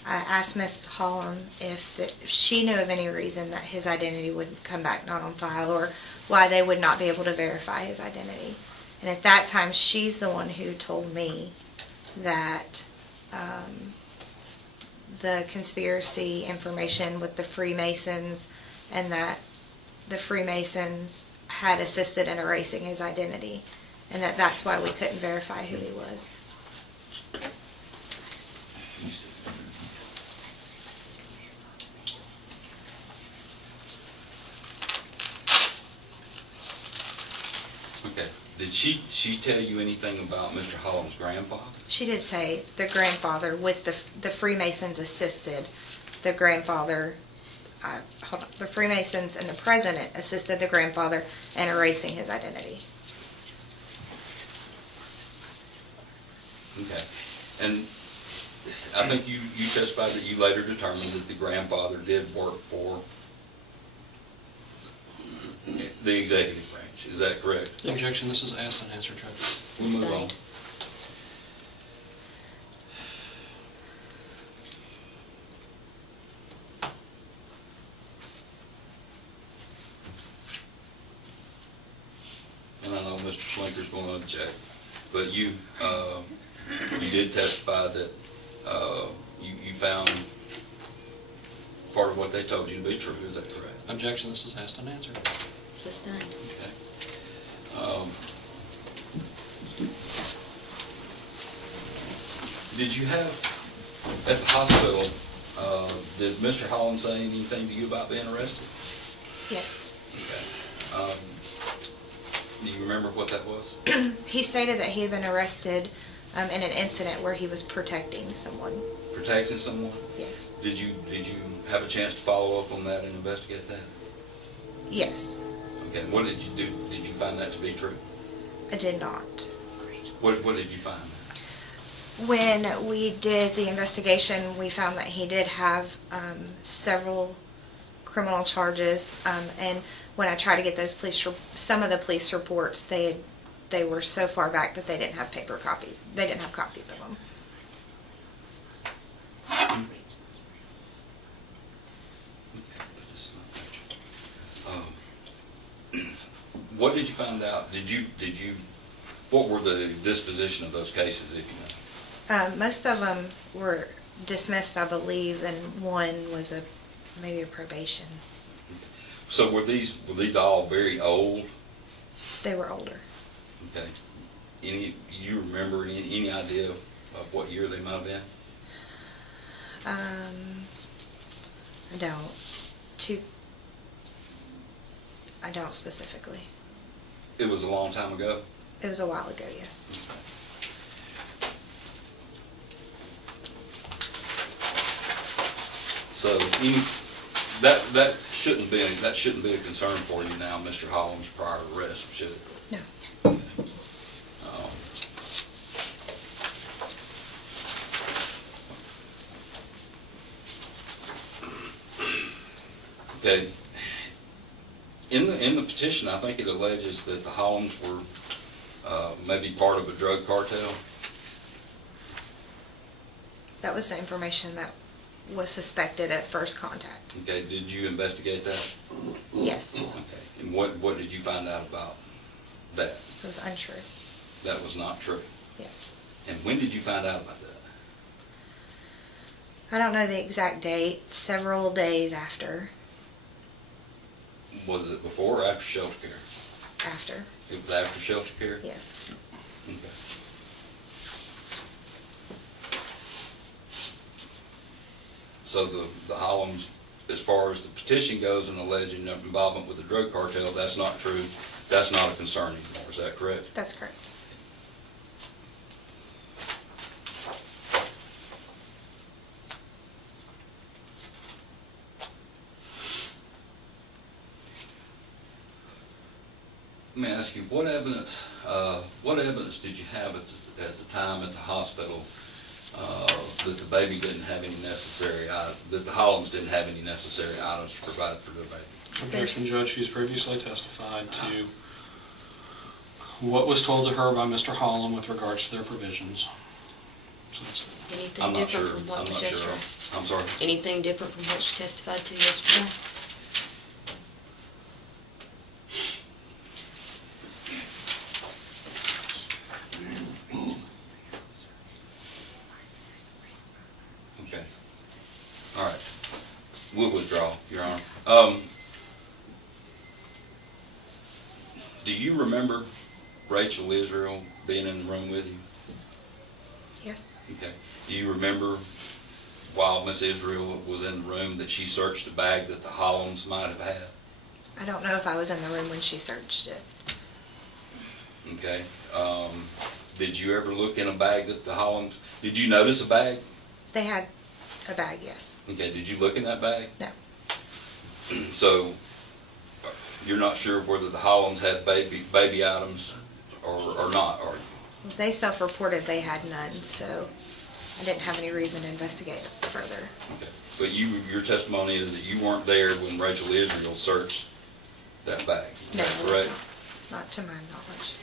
I asked Miss Holland if she knew of any reason that his identity would come back not on file or why they would not be able to verify his identity. And at that time, she's the one who told me that the conspiracy information with the Freemasons and that the Freemasons had assisted in erasing his identity. And that's why we couldn't verify who he was. Okay. Did she tell you anything about Mr. Holland's grandfather? She did say the grandfather with the Freemasons assisted the grandfather. The Freemasons and the president assisted the grandfather in erasing his identity. Okay. And I think you testified that you later determined that the grandfather did work for the executive branch. Is that correct? Objection. This is asked and answered, Judge. We'll move on. And I know Mr. Schlinker's going to object, but you did testify that you found part of what they told you to be true. Is that correct? Objection. This is asked and answered. Sustained. Okay. Did you have At the hospital, did Mr. Holm say anything to you about being arrested? Yes. Okay. Do you remember what that was? He stated that he had been arrested in an incident where he was protecting someone. Protecting someone? Yes. Did you have a chance to follow up on that and investigate that? Yes. Okay. What did you do? Did you find that to be true? I did not. What did you find? When we did the investigation, we found that he did have several criminal charges, and when I tried to get those some of the police reports, they were so far back that they didn't have paper copies. They didn't have copies of them. What did you find out? What were the disposition of those cases, if you know? Most of them were dismissed, I believe, and one was maybe a probation. So were these all very old? They were older. Okay. You remember any idea of what year they might have been? I don't specifically. It was a long time ago? It was a while ago, yes. So that shouldn't be a concern for you now, Mr. Holm's prior arrest, should it? No. Okay. In the petition, I think it alleges that the Holms were maybe part of a drug cartel. That was the information that was suspected at first contact. Okay. Did you investigate that? Yes. Okay. And what did you find out about that? It was untrue. That was not true. Yes. And when did you find out about that? I don't know the exact date. Several days after. Was it before or after shelter care? After. It was after shelter care? Yes. Okay. So the Holms, as far as the petition goes and alleging involvement with the drug cartel, that's not true. That's not a concern anymore. Is that correct? That's correct. Let me ask you, what evidence did you have at the time at the hospital that the baby didn't have any necessary items, that the Holms didn't have any necessary items to provide for their baby? Objection, Judge. She's previously testified to what was told to her by Mr. Holm with regards to their provisions. So that's it. Anything I'm not different sure. from what I'm we not just sure. read? I'm sorry. Anything different from what she testified to yesterday? Okay. All right. We'll withdraw, Your Honor. Do you remember Rachel Israel being in the room with you? Yes. Okay. Do you remember while Miss Israel was in the room that she searched a bag that the Holms might have had? I don't know if I was in the room when she searched it. Okay. Did you ever look in a bag that the Holms... Did you notice a bag? They had a bag, yes. Okay. Did you look in that bag? No. So you're not sure whether the Holms had baby items or not, are you? They self-reported they had none, so I didn't have any reason to investigate it further. Okay. But your testimony is that you weren't there when Rachel Israel searched that bag. Is No, that I was correct? not to my knowledge.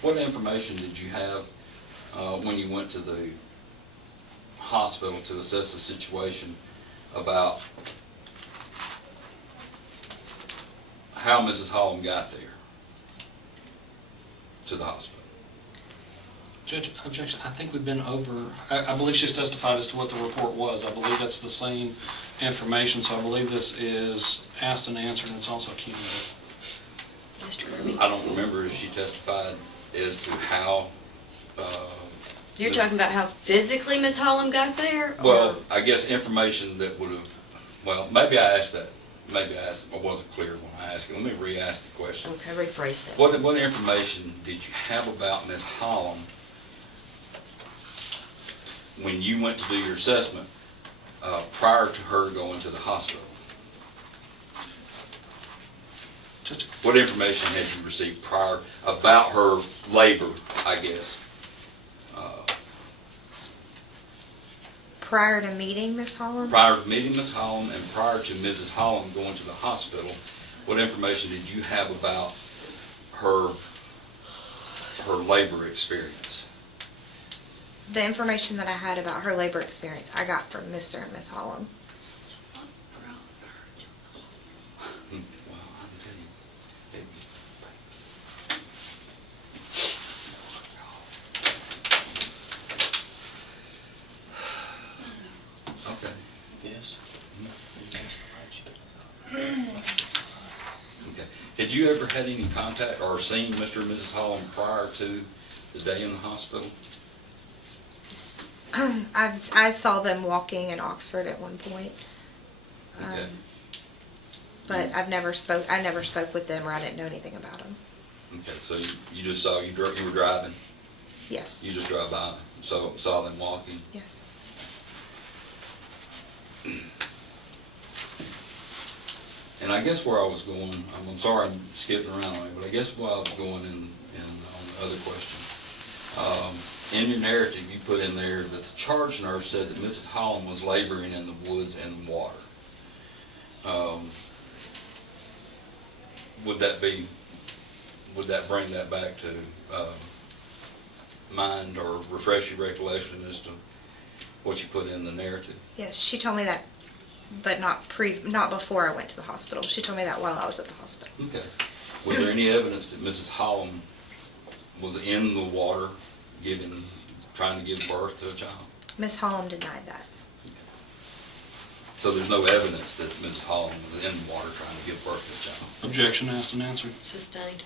What information did you have when you went to the hospital to assess the situation about how Mrs. Holm got there to the hospital? Judge, objection. I think we've been over, I believe she's testified as to what the report was. I believe that's the same information, so I believe this is asked and answered, and it's also cumulative. Mr. Kirby. I don't remember if she testified as to how. You're talking about how physically Miss Holm got there? Well, I guess information that would have, well, maybe I asked that. Maybe I wasn't clear when I asked it. Let me re-ask the question. Okay, rephrase that. What information did you have about Miss Holm when you went to do your assessment prior to her going to the hospital? Judge, What information had you received prior about her labor, I guess? Prior to meeting Miss Holm? Prior to meeting Miss Holm and prior to Mrs. Holm going to the hospital, what information did you have about her labor experience? The information that I had about her labor experience, I got from Mr. and Miss Holm. Well, I can tell you. Okay. Yes. Okay. Had you ever had any contact or seen Mr. and Mrs. Holm prior to the day in the hospital? I saw them walking in Oxford at one point. Okay. But I never spoke with them, or I didn't know anything about them. Okay, so you just saw, you were driving, Yes. you just drove by, so saw them walking. Yes. And I guess where I was going, I'm sorry I'm skipping around on it, but I guess where I was going on the other question. In your narrative, you put in there that the charge nurse said that Mrs. Holm was laboring in the woods and water. Would that bring that back to mind or refresh your recollection as to what you put in the narrative? Yes, she told me that, but not before I went to the hospital. She told me that while I was at the hospital. Okay. Was there any evidence that Mrs. Holm was in the water trying to give birth to a child? Miss Holm denied that. So there's no evidence that Mrs. Holm was in the water trying to give birth to a child? objection asked and answered. Sustained.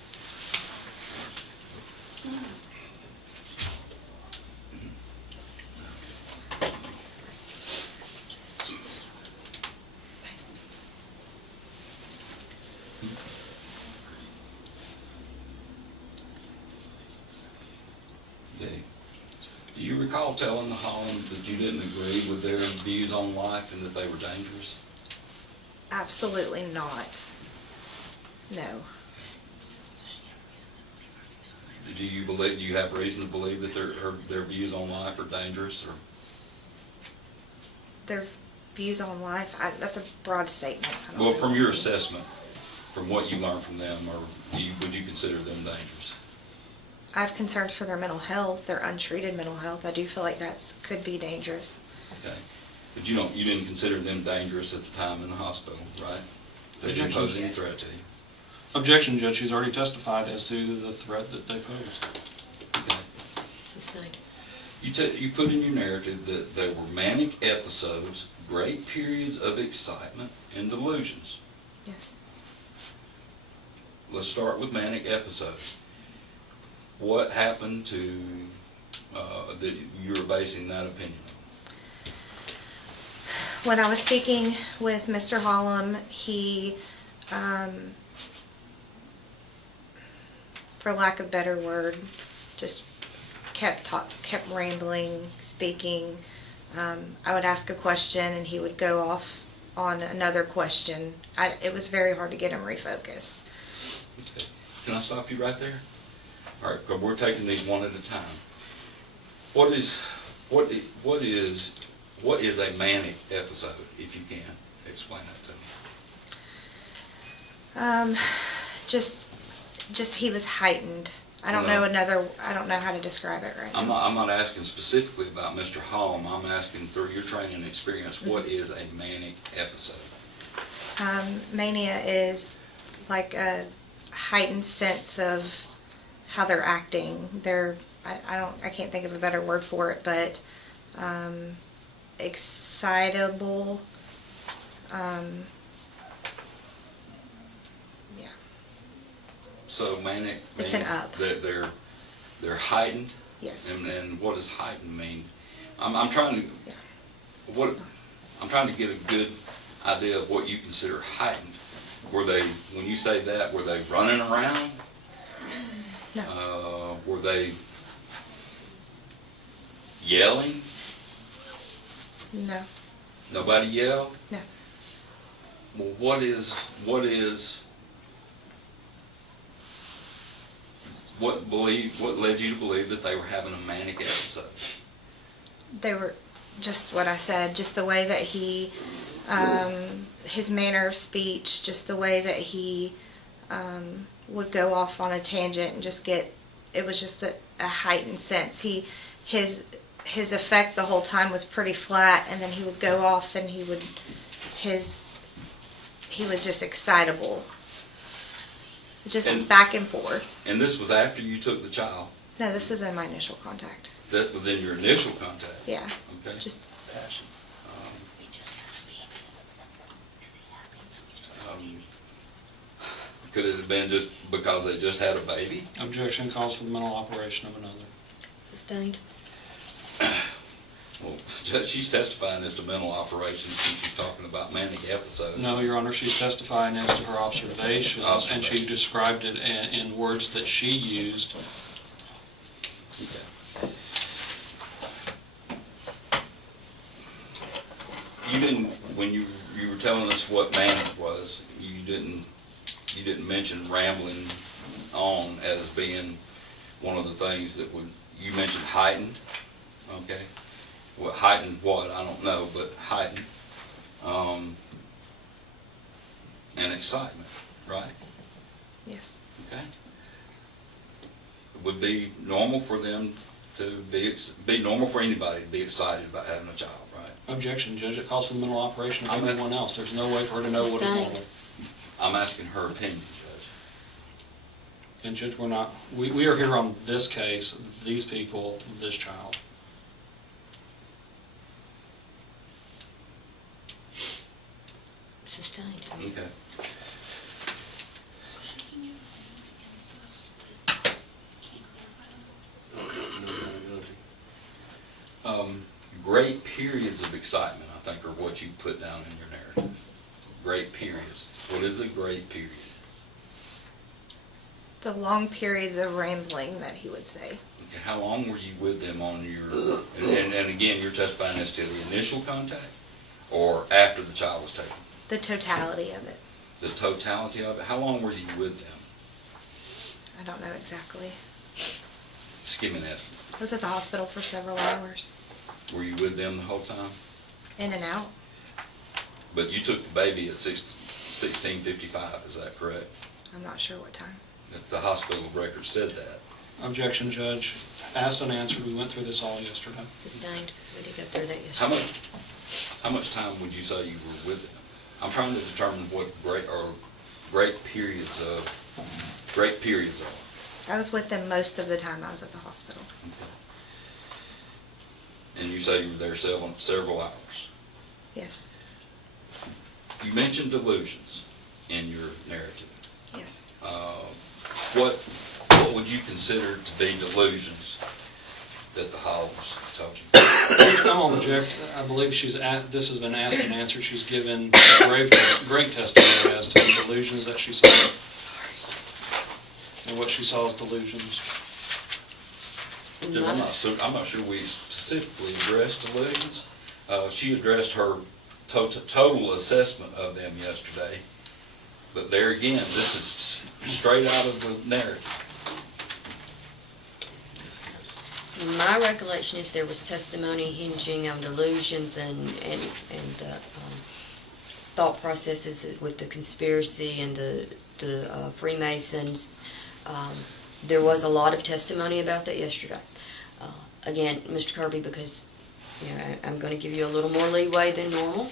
Do you recall telling the Hollands that you didn't agree with their views on life and that they were dangerous? Absolutely not. No. Do you have reason to believe that their views on life are dangerous? Or? Their views on life, that's a broad statement. I don't Well, know. from your assessment, from what you learned from them, would you consider them dangerous? I have concerns for their mental health, their untreated mental health. I do feel like that could be dangerous. Okay. But you didn't consider them dangerous at the time in the hospital, right? They didn't pose any threat to you? Objection, Judge. She's already testified as to the threat that they posed. Okay. Sustained. You put in your narrative that there were manic episodes, great periods of excitement, and delusions. Yes. Let's start with manic episodes. What happened to that you were basing that opinion on? When I was speaking with Mr. Holm, he, for lack of a better word, just kept rambling, speaking. I would ask a question and he would go off on another question. It was very hard to get him refocused. Okay. Can I stop you right there? All right, because we're taking these one at a time. What is a manic episode, if you can explain that to me? Just he was heightened. I don't know I don't know how to describe it right now. I'm not asking specifically about Mr. Holm. I'm asking through your training and experience, what is a manic episode? Mania is like a heightened sense of how they're acting. I can't think of a better word for it, but excitable. Yeah. So manic. It's an up. They're heightened. Yes. And what does heightened mean? I'm trying to. Yeah. I'm trying to get a good idea of what you consider heightened. Were they, when you say that, were they running around? No. Were they yelling? No. Nobody yelled? No. Well, what led you to believe that they were having a manic episode? They were just what I said, just the way that he, his manner of speech, just the way that he would go off on a tangent and just it was just a heightened sense. His effect the whole time was pretty flat, and then he would go off and he was just excitable. Just back and forth. And this was after you took the child? No, this is in my initial contact. That was in your initial contact? Yeah. Okay. Just Passion. Could it have been just because they just had a baby? Objection calls for the mental operation of another. Sustained. Well, Judge, she's testifying as to mental operations and she's talking about manic episodes. No, Your Honor, she's testifying as to her observations, and she described it in words that she used. Okay. You didn't, when you were telling us what manic was, you didn't mention rambling on as being one of the things that you mentioned heightened, okay? What heightened what, I don't know, but heightened, and excitement, right? yes. Okay. It would be normal for them to be normal for anybody to be excited about having a child, right? Objection, Judge, it calls for the mental operation of everyone else. There's no way for her to know what is normal. I'm asking her opinion, Judge. And Judge, we are here on this case, these people, this child. Sustained. Okay. Great periods of excitement, I think, are what you put down in your narrative. Great periods. What is a great period? The long periods of rambling that he would say. Okay, how long were you with them on your, and again, you're testifying as to the initial contact or after the child was taken? The totality of it. The totality of it? How long were you with them? I don't know exactly. Just give me an estimate. I was at the hospital for several hours. Were you with them the whole time? In and out. But you took the baby at 16:55, is that correct? I'm not sure what time. The hospital record said that. Objection, Judge. Asked and answered. We went through this all yesterday. Sustained. We did go through that yesterday. How much time would you say you were with them? I'm trying to determine what great periods are. I was with them most of the time I was at the hospital. Okay. And you say you were there several hours. Yes. You mentioned delusions in your narrative. Yes. What would you consider to be delusions that the Holmes told you? I'm going to object. I believe this has been asked and answered. She's given great testimony as to the delusions that she saw and what she saw as delusions. I'm not sure we specifically addressed delusions. She addressed her total assessment of them yesterday. But there again, this is straight out of the narrative. My recollection is there was testimony hinging on delusions and thought processes with the conspiracy and the Freemasons. There was a lot of testimony about that yesterday. Again, Mr. Kirby, because I'm going to give you a little more leeway than normal,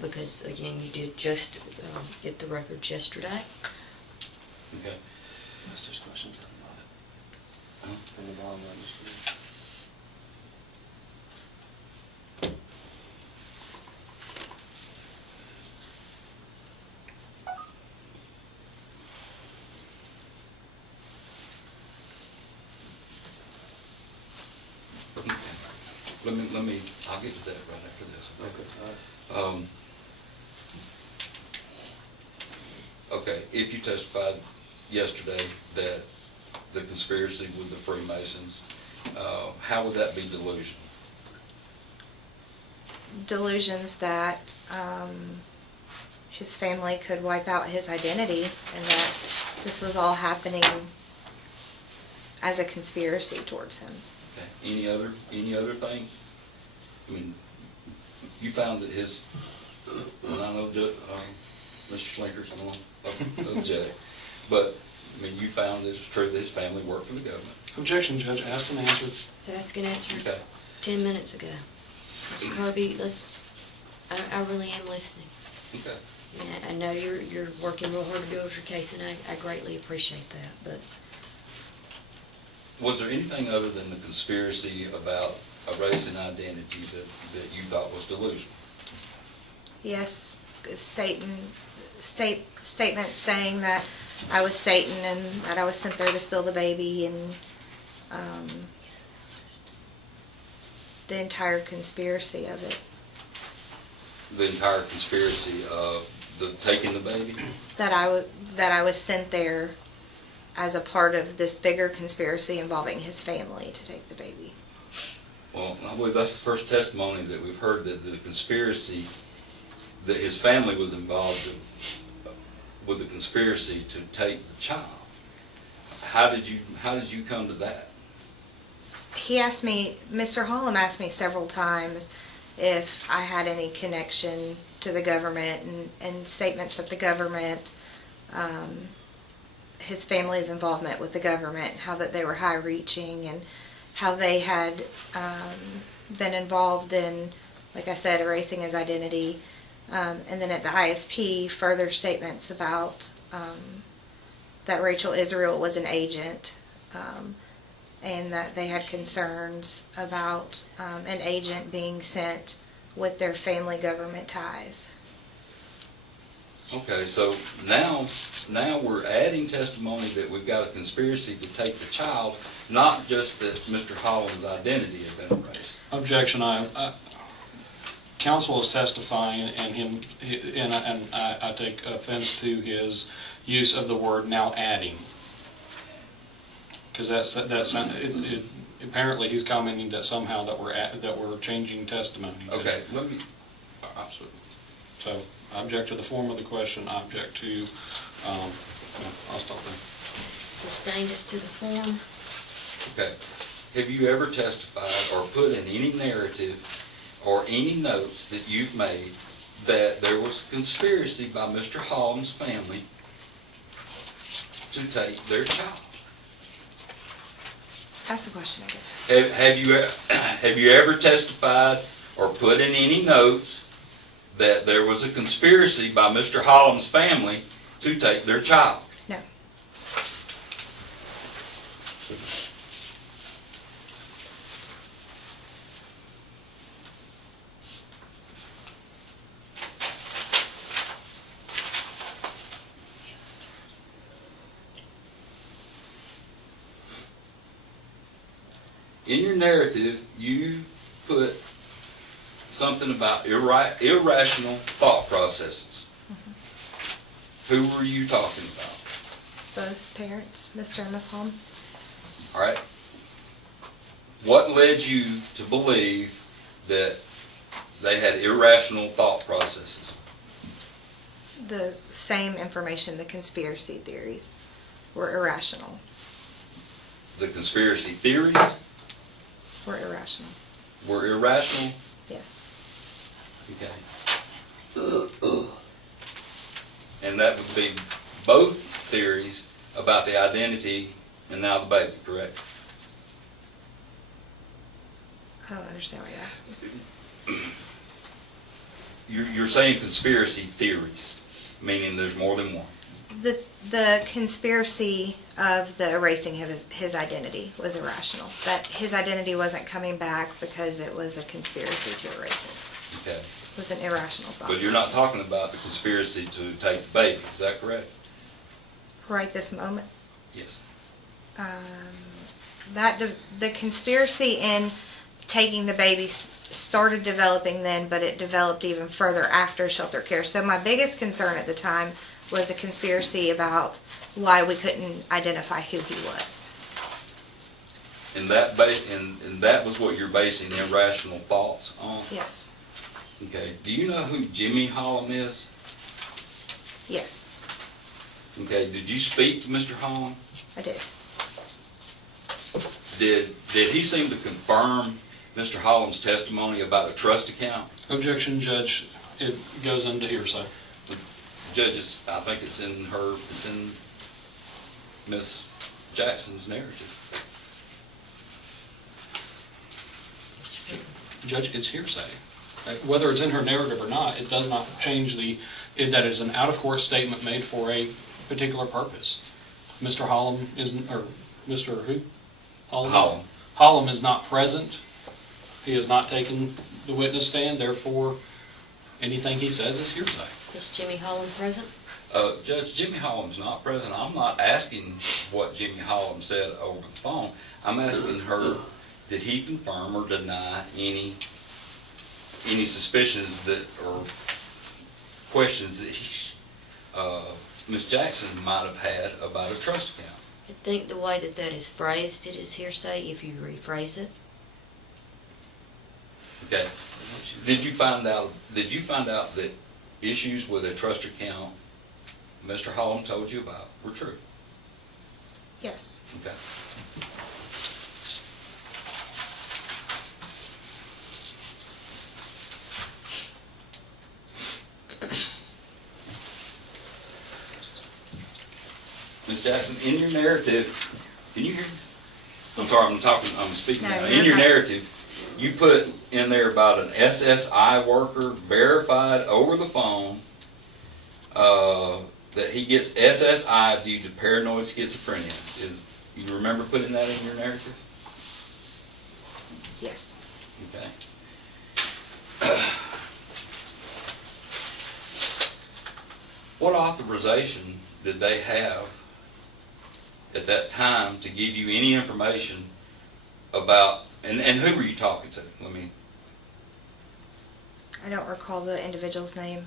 because again, you did just get the records yesterday. Okay. Unless there's questions on that. In the bottom line, just- Let me, I'll get to that right after this. Okay, all right. Okay, if you testified yesterday that the conspiracy with the Freemasons, how would that be delusion? Delusions that his family could wipe out his identity and that this was all happening as a conspiracy towards him. Okay. Any other thing? I mean, you found that his, and I know Mr. Schlinker's going to object, but I mean, you found that it's true that his family worked for the government. Objection, Judge. Asked and answered. Ask and answer Okay. 10 minutes ago. Mr. Kirby, I really am listening. Okay. And I know you're working real hard to do with your case, and I greatly appreciate that. But Was there anything other than the conspiracy about a race and identity that you thought was delusion? Yes, statements saying that I was Satan and that I was sent there to steal the baby, and the entire conspiracy of it. The entire conspiracy of the taking the baby? That I was sent there as a part of this bigger conspiracy involving his family to take the baby. Well, I believe that's the first testimony that we've heard that the conspiracy, that his family was involved with the conspiracy to take the child. How did you come to that? He asked me, Mr. Holm asked me several times if I had any connection to the government and statements that the government, his family's involvement with the government, how that they were high-reaching and how they had been involved in, like I said, erasing his identity. And then at the ISP, further statements about that Rachel Israel was an agent, and that they had concerns about an agent being sent with their family government ties. Okay, so now we're adding testimony that we've got a conspiracy to take the child, not just that Mr. Holland's identity had been erased. Objection. Counsel is testifying, and I take offense to his use of the word "now adding," because apparently he's commenting that somehow that we're changing testimony. Okay, let me. So I object to the form of the question. I object to. I'll stop there. sustained as to the form. Okay, have you ever testified or put in any narrative or any notes that you've made that there was a conspiracy by Mr. Holland's family to take their child? Ask the question again. Have you ever testified or put in any notes that there was a conspiracy by Mr. Holland's family to take their child? No. In your narrative, you put something about irrational thought processes. Who were you talking about? Both parents, Mr. and Miss Holm. All right. What led you to believe that they had irrational thought processes? The same information, the conspiracy theories were irrational. The conspiracy theories Were irrational. were irrational? Yes. Okay. And that would be both theories about the identity and now the baby, correct? I don't understand what you're asking. You're saying conspiracy theories, meaning there's more than one. The conspiracy of the erasing of his identity was irrational. That his identity wasn't coming back because it was a conspiracy to erase it. Okay. It was an irrational thought. But you're not process. talking about the conspiracy to take the baby, is that correct? Right this moment. Yes. The conspiracy in taking the baby started developing then, but it developed even further after shelter care. So my biggest concern at the time was a conspiracy about why we couldn't identify who he was. And that was what you're basing irrational thoughts on? Yes. Okay. Do you know who Jimmy Holm is? Yes, Okay. Did you speak to Mr. Holm? I did. Did he seem to confirm Mr. Holm's testimony about a trust account? Objection, Judge. It goes into hearsay. Judges, I think it's in Miss Jackson's narrative. Judge, it's hearsay. Whether it's in her narrative or not, it does not change that it's an out-of-court statement made for a particular purpose. Mr. Holm isn't, or Mr. who? Holm. Holm is not present. He has not taken the witness stand. Therefore, anything he says is hearsay. Is Jimmy Holland present? Judge, Jimmy Holm's not present. I'm not asking what Jimmy Holm said over the phone. I'm asking her, did he confirm or deny any suspicions that or questions that Miss Jackson might have had about a trust account? I think the way that is phrased, it is hearsay if you rephrase it. Okay. Did you find out that issues with a trust account Mr. Holm told you about were true? Yes. Okay. Ms. Jackson, in your narrative, can you hear me? I'm sorry, I'm speaking No, now. you're In your fine. narrative, you put in there about an SSI worker verified over the phone that he gets SSI due to paranoid schizophrenia. You remember putting that in your narrative? Yes. Okay. What authorization did they have at that time to give you any information about, and who were you talking to? I don't recall the individual's name.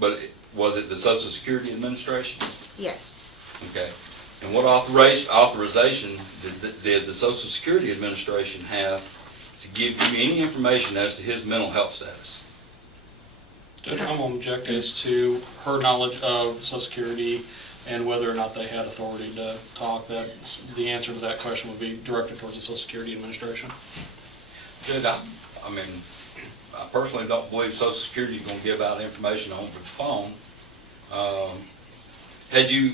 But was it the Social Security Administration? Yes. Okay. And what authorization did the Social Security Administration have to give you any information as to his mental health status? Judge, I'm going to object as to her knowledge of Social Security and whether or not they had authority to talk. That the answer to that question would be directed towards the Social Security Administration. Judge, I personally don't believe Social Security is going to give out information over the phone. Had you,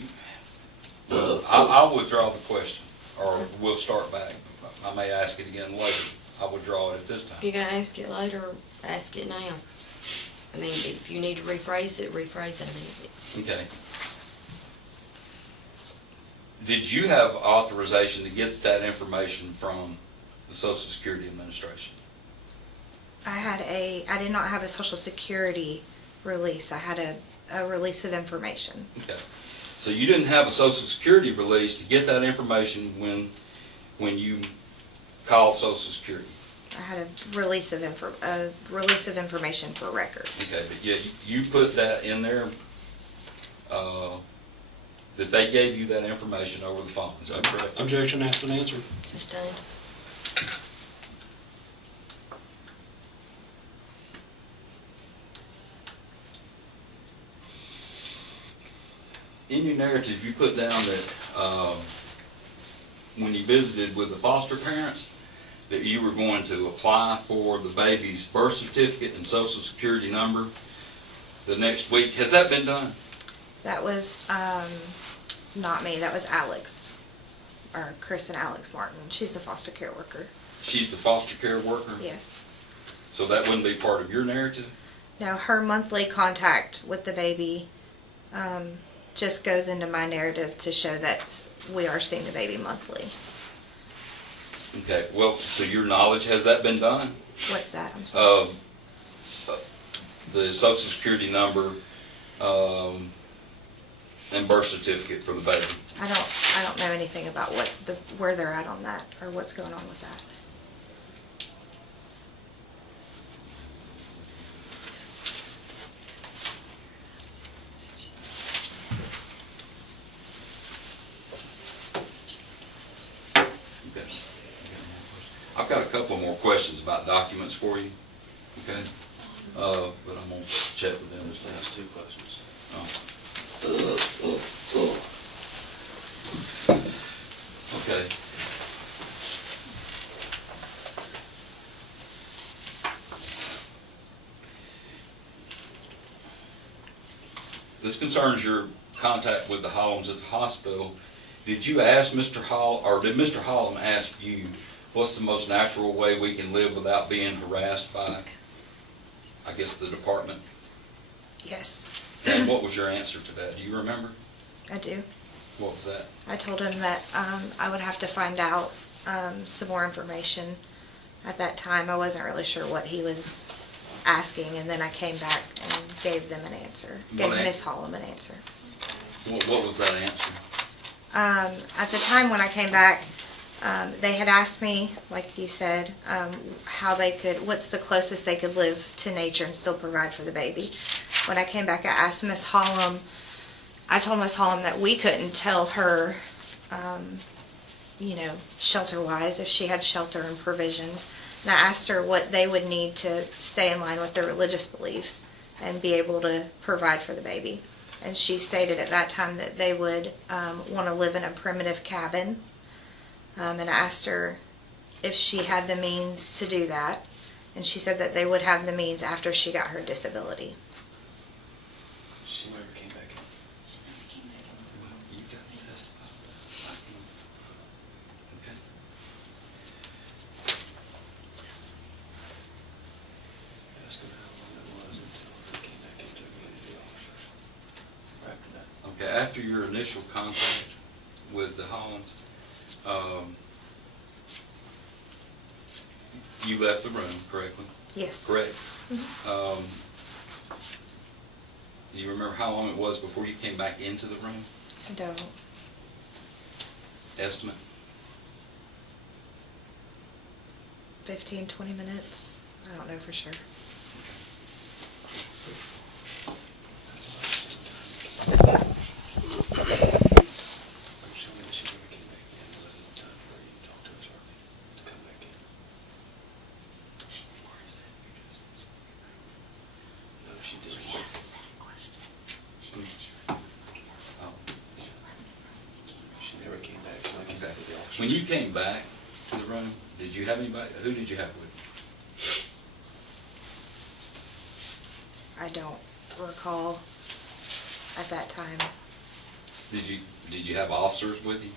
I'll withdraw the question, or we'll start back. I may ask it again later. I'll withdraw it at this time. If you're going to ask it later, ask it now. I mean, if you need to rephrase it, rephrase it. Okay. Did you have authorization to get that information from the Social Security Administration? I did not have a Social Security release. I had a release of information. Okay. So you didn't have a Social Security release to get that information when you called Social Security? I had a release of information for records. Okay, but yeah, you put that in there, that they gave you that information over the phone. Is that correct? Objection asked and answered. Sustained. In your narrative, you put down that when you visited with the foster parents, that you were going to apply for the baby's birth certificate and Social Security number the next week. Has that been done? That was not me. That was Alex. or Chris and Alex Martin. She's the foster care worker. She's the foster care worker? Yes. So that wouldn't be part of your narrative? Now, her monthly contact with the baby just goes into my narrative to show that we are seeing the baby monthly. Okay, well, to your knowledge, has that been done? What's that? I'm sorry. The social security number and birth certificate for the baby. I don't know anything about where they're at on that or what's going on with that. Okay. I've got a couple more questions about documents for you. Okay. But I'm gonna check with them. That's 2 questions. Okay. This concerns your contact with the Holms at the hospital. Did you ask Mr. Hall, or did Mr. Holm ask you, what's the most natural way we can live without being harassed by, I guess, the department? Yes, And what was your answer to that? Do you remember? I do. What was that? I told him that I would have to find out some more information. At that time, I wasn't really sure what he was asking, and then I came back and gave them an answer. Gave What Miss Holm an answer. What was that answer? At the time when I came back, they had asked me, like you said, how they could, what's the closest they could live to nature and still provide for the baby. When I came back, I asked Miss Holm, I told Miss Holm that we couldn't tell her, shelter-wise, if she had shelter and provisions. And I asked her what they would need to stay in line with their religious beliefs and be able to provide for the baby. And she stated at that time that they would want to live in a primitive cabin. And I asked her if she had the means to do that. And she said that they would have the means after she got her disability. She never came back in. You got to testify. Okay. Ask him how long it was until he came back into the officers. After that. Okay, after your initial contact with the Hollands, you left the room, correctly? Yes. Correct. Do you remember how long it was before you came back into the room? I don't. Estimate? 15, 20 minutes. I don't know for sure. I'm showing that she never came back in to let it time for you to talk to us early to come back in. No, she didn't. Oh. She never came back till I came back with the officers. When you came back to the room, did you have anybody? Who did you have with you? I don't recall at that time. Did you have officers with you?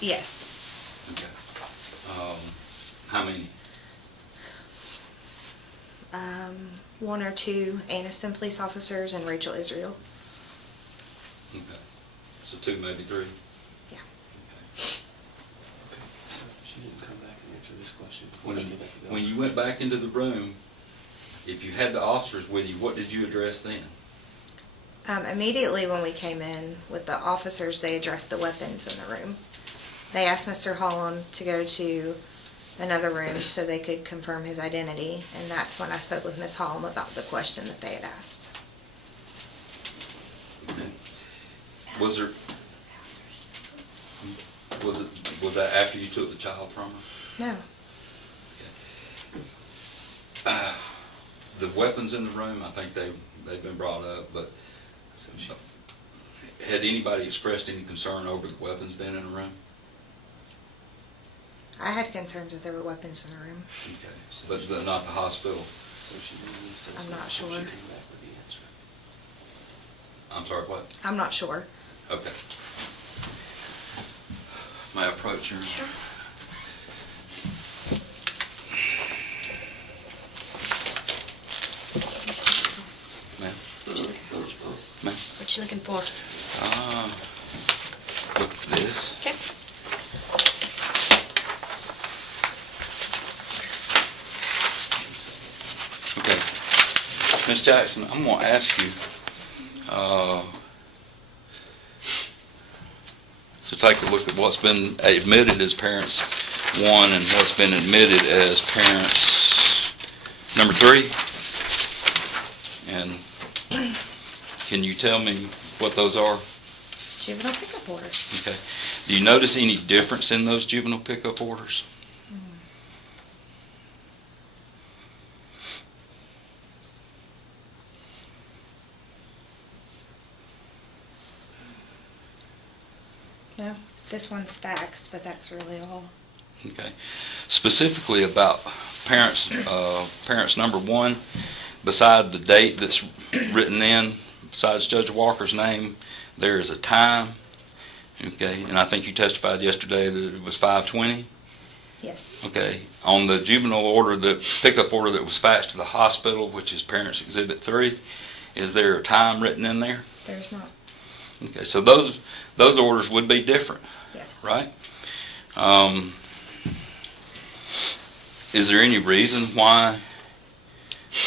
Yes. Okay. How many? 1 or 2 Anniston police officers and Rachel Israel. Okay. So 2, maybe 3. Yeah. Okay. Okay, so she didn't come back and answer this question before she came back with the When you officers. went back into the room, if you had the officers with you, what did you address then? Immediately when we came in with the officers, they addressed the weapons in the room. They asked Mr. Holm to go to another room so they could confirm his identity, and that's when I spoke with Ms. Holm about the question that they had asked. Okay. Was that after you took the child from her? No. The weapons in the room, I think they've been brought up, but had anybody expressed any concern over the weapons being in the room? I had concerns that there were weapons in the room. Okay, but not the hospital. So she didn't say I'm so not before sure. She came back with the answer. I'm sorry, what? I'm not sure. Okay. May I approach her? Ma'am? Ma'am? What you looking for? Look for this. Okay. Okay. Ms. Jackson, I'm going to ask you to take a look at what's been admitted as parents 1 and what's been admitted as parents number 3. And can you tell me what those are? Juvenile pickup orders. Okay. Do you notice any difference in those juvenile pickup orders? No, this one's faxed, but that's really all. Okay. Specifically about parents, parents number 1, beside the date that's written in, besides Judge Walker's name, there is a time. Okay. And I think you testified yesterday that it was 5:20. Yes. Okay. On the juvenile order, the pickup order that was faxed to the hospital, which is Parents Exhibit 3, is there a time written in there? There's not. Okay. So those orders would be different, Yes. right? Is there any reason why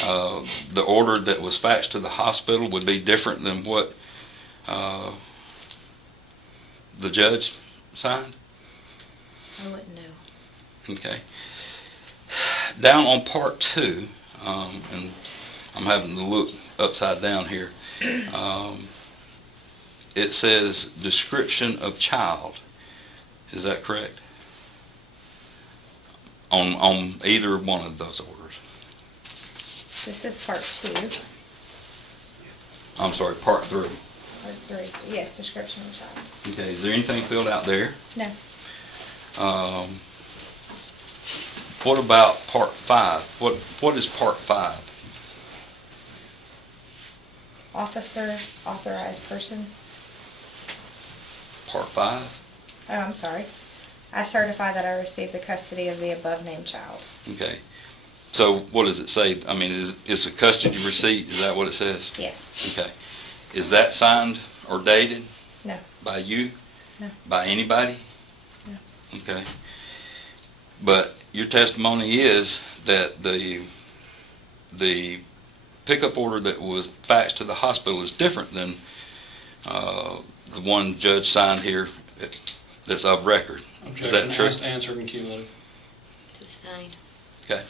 the order that was faxed to the hospital would be different than what the judge signed? I wouldn't know. Okay. Down on part 2, and I'm having to look upside down here. It says description of child. Is that correct? On either one of those orders. This is part 2. I'm sorry, part 3. Or 3. Yes, description of child. Okay. Is there anything filled out there? No. What about part 5? What is part 5? Officer, authorized person. Part 5? Oh, I'm sorry. I certify that I received the custody of the above named child. Okay. So what does it say? I mean, is a custody receipt? Is that what it says? Yes. Okay. Is that signed or dated? No. By you? No. By anybody? No. Okay. But your testimony is that the pickup order that was faxed to the hospital is different than the one judge signed here that's of record. Is that Objection true? asked, answered, and cumulative. Sustained. Okay.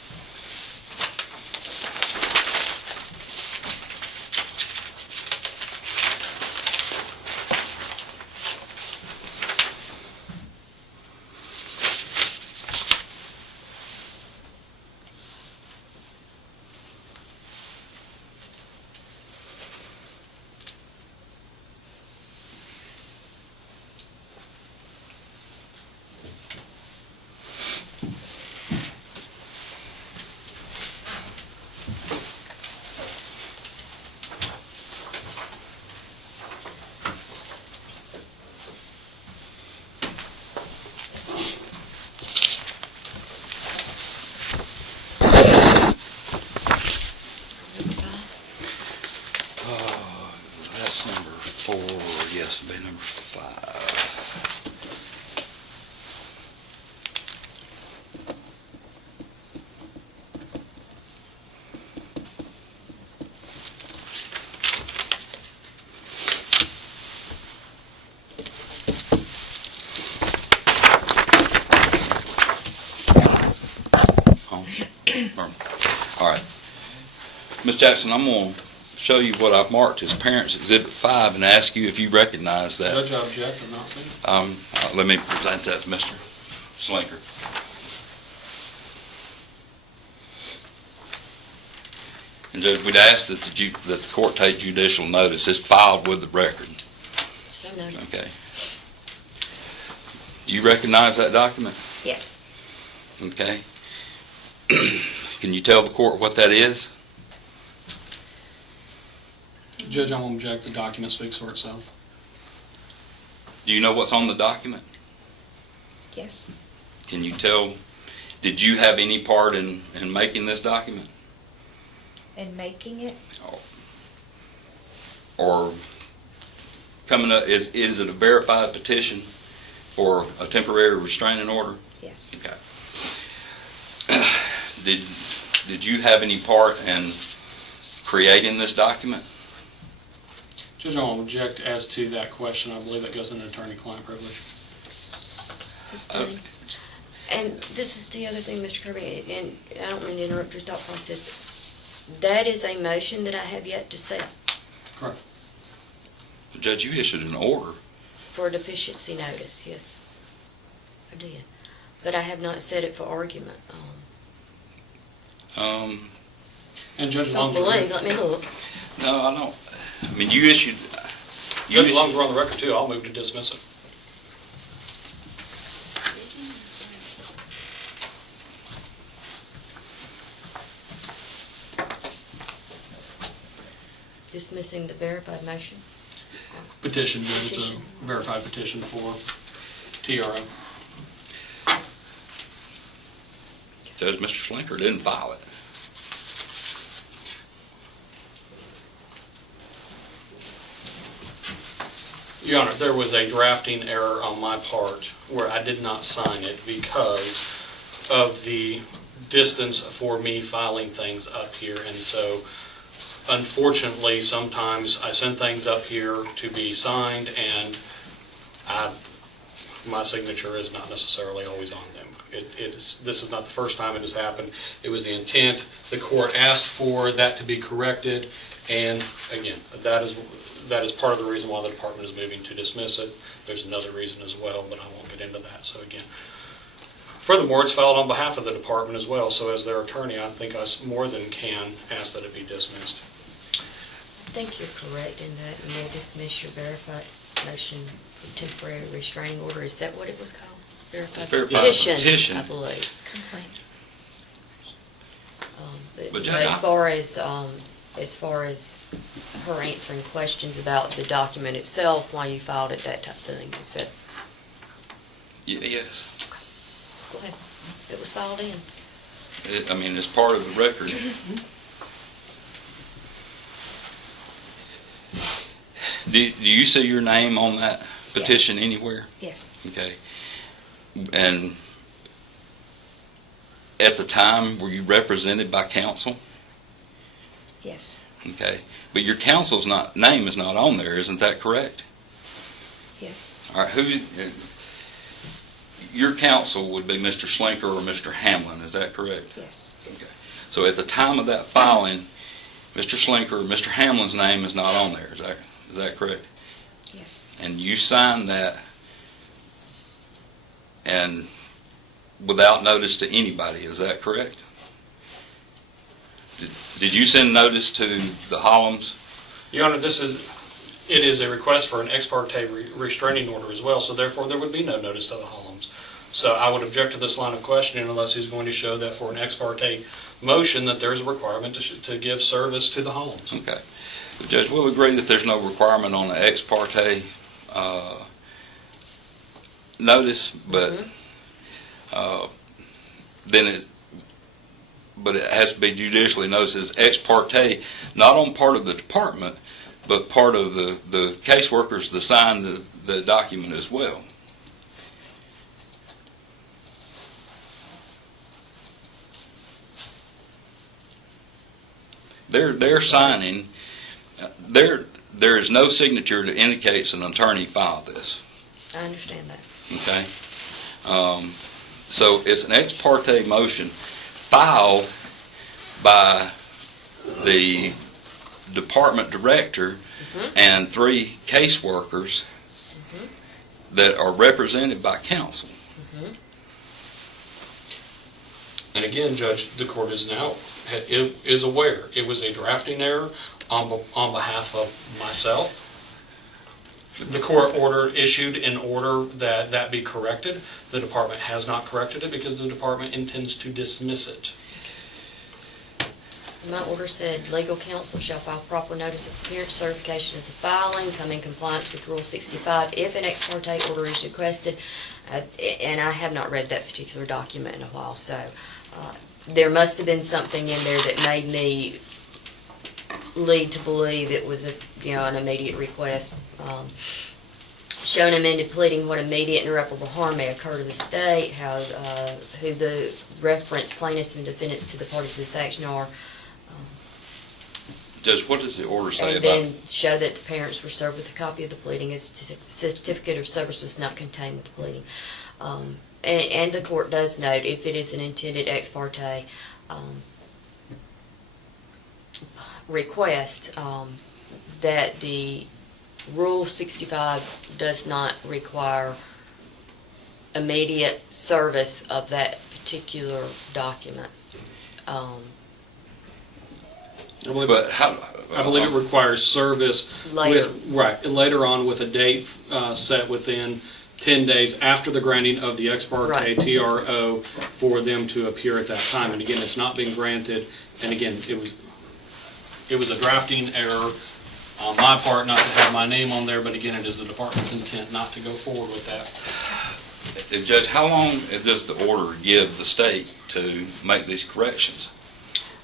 That's number 4. Yes, it'll be number 5. All right. Ms. Jackson, I'm going to show you what I've marked as Parents Exhibit 5 and ask you if you recognize that. Judge, I object. I'm not seeing it. Let me present that to Mr. Slinker. And Judge, we'd ask that the court take judicial notice. It's filed with the record. So noted. Okay. Do you recognize that document? Yes. Okay. Can you tell the court what that is? Judge, I'm going to object. The document speaks for itself. Do you know what's on the document? Yes. Can you tell, did you have any part in making this document? And making it? Or coming up, is it a verified petition for a temporary restraining order? Yes. Okay. Did you have any part in creating this document? Judge, I will object as to that question. I believe that goes into attorney-client privilege. And this is the other thing, Mr. Kirby, and I don't mean to interrupt your thought process. That is a motion that I have yet to set Correct. Judge, you issued an order. for a deficiency notice, yes. I did. But I have not set it for argument. And Judge, as long Don't as believe, let me look. No, I don't. I mean, you issued. Judge, as long as we're on the record too, I'll move to dismiss it. Dismissing the verified motion. Petition, Judge, it's a Petition. verified petition for TRO. Judge, Mr. Slinker didn't file it. Your Honor, there was a drafting error on my part where I did not sign it because of the distance for me filing things up here. And so, unfortunately, sometimes I send things up here to be signed and my signature is not necessarily always on them. This is not the first time it has happened. It was the intent. The court asked for that to be corrected. And again, that is part of the reason why the department is moving to dismiss it. There's another reason as well, but I won't get into that. So again, furthermore, it's filed on behalf of the department as well. So as their attorney, I think I more than can ask that it be dismissed. I think you're correct in that you may dismiss your verified motion for temporary restraining order. Is that what it was called? Verified Petition. I believe. Complaint. But As far as her answering questions about the document itself, why you filed it, that type of thing, is that? Yes. Go ahead. It was filed in. I mean, it's part of the record. Do you see your name on that petition anywhere? Yes. Okay. And at the time, were you represented by counsel? Yes. Okay. But your counsel's name is not on there, isn't that correct? Yes. All right. Your counsel would be Mr. Slinker or Mr. Hamlin, is that correct? Yes. Okay. So at the time of that filing, Mr. Slinker or Mr. Hamlin's name is not on there, is that correct? Yes. And you signed that and without notice to anybody, is that correct? Did you send notice to the Holms? Your Honor, it is a request for an ex parte restraining order as well, so therefore there would be no notice to the Holms. So I would object to this line of questioning unless he's going to show that for an ex parte motion that there's a requirement to give service to the Holms. Okay. The judge will agree that there's no requirement on the ex parte notice, but but it has to be judicially noticed as ex parte, not on part of the department, but part of the caseworkers that sign the document as well. They're signing. There is no signature that indicates an attorney filed this. I understand that. Okay. So it's an ex parte motion filed by the department director and 3 caseworkers that are represented by counsel. And again, Judge, the court is aware it was a drafting error on behalf of myself. The court issued an order that be corrected. The department has not corrected it because the department intends to dismiss it. My order said, legal counsel shall file proper notice of appearance, certification of the filing, come in compliance with Rule 65 if an ex parte order is requested. And I have not read that particular document in a while, so there must have been something in there that made me lead to believe it was an immediate request. Showing amended pleading what immediate and irreparable harm may occur to the state, who the reference plaintiffs and defendants to the parties of this action are. Judge, what does the order say And about? then show that the parents were served with a copy of the pleading. A certificate of service was not contained with the pleading. And the court does note, if it is an intended ex parte request, that the Rule 65 does not require immediate service of that particular document. I believe it requires service Later. later on with a date set within 10 days after the granting of the ex parte Right. TRO for them to appear at that time. And again, it's not being granted. And again, it was a drafting error on my part not to have my name on there, but again, it is the department's intent not to go forward with that. Judge, how long does the order give the state to make these corrections?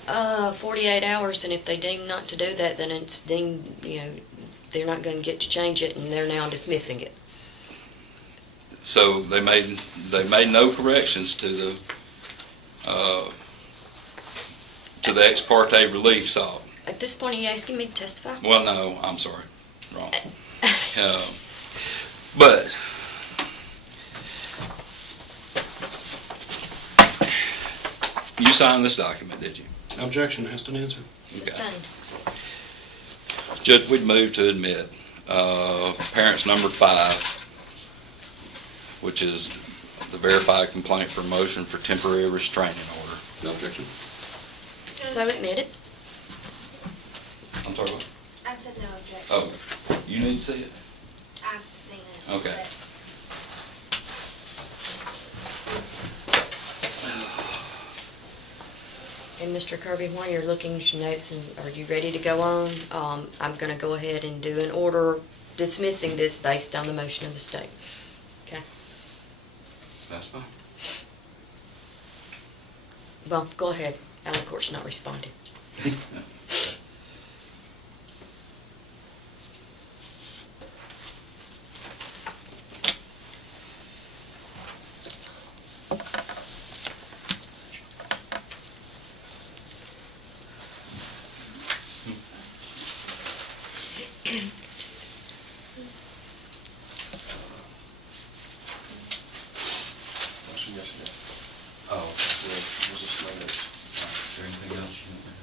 48 hours, and if they deem not to do that, then it's deemed, they're not going to get to change it, and they're now dismissing it. So they made no corrections to the ex parte relief sought. At this point, are you asking me to testify? Well, no, I'm sorry, wrong. But you signed this document, did you? Objection has to answer. Sustained. Judge, we'd move to admit parents number 5, which is the verified complaint for motion for temporary restraining order. No objection. So admit it. I'm sorry, what? I said no objection. Oh, you need to see it? I've seen it. Okay. And Mr. Kirby, while you're looking at your notes, and are you ready to go on? I'm going to go ahead and do an order dismissing this based on the motion of the state. Okay? That's fine. Well, go ahead. Alan Court's not responding. Motion yesterday. Oh, that's it. Was this my notes? Is there anything else you want?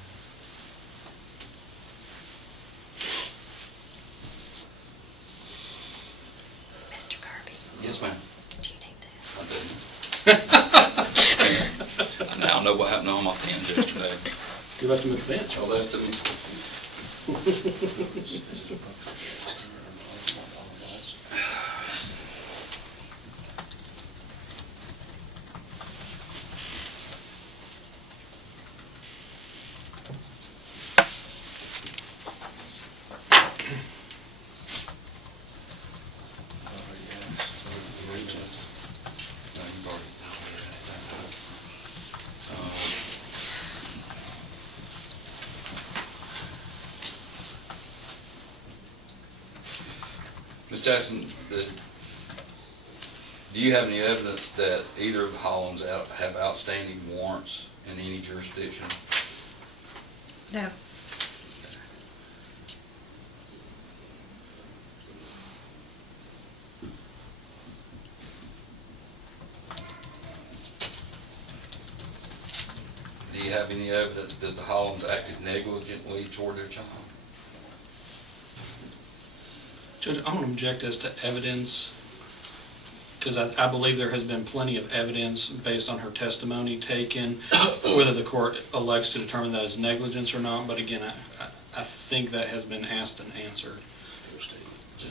Mr. Kirby, Yes, ma'am. do you need this? I do. I now know what happened on my pens yesterday. You left him at the bench. Oh, that to me. No, you've already asked that. Ms. Jackson, do you have any evidence that either of the Holms have outstanding warrants in any jurisdiction? No. Do you have any evidence that the Holms acted negligently toward their child? Judge, I want to object as to evidence, because I believe there has been plenty of evidence based on her testimony taken, whether the court elects to determine that as negligence or not. But again, I think that has been asked and answered. Judge,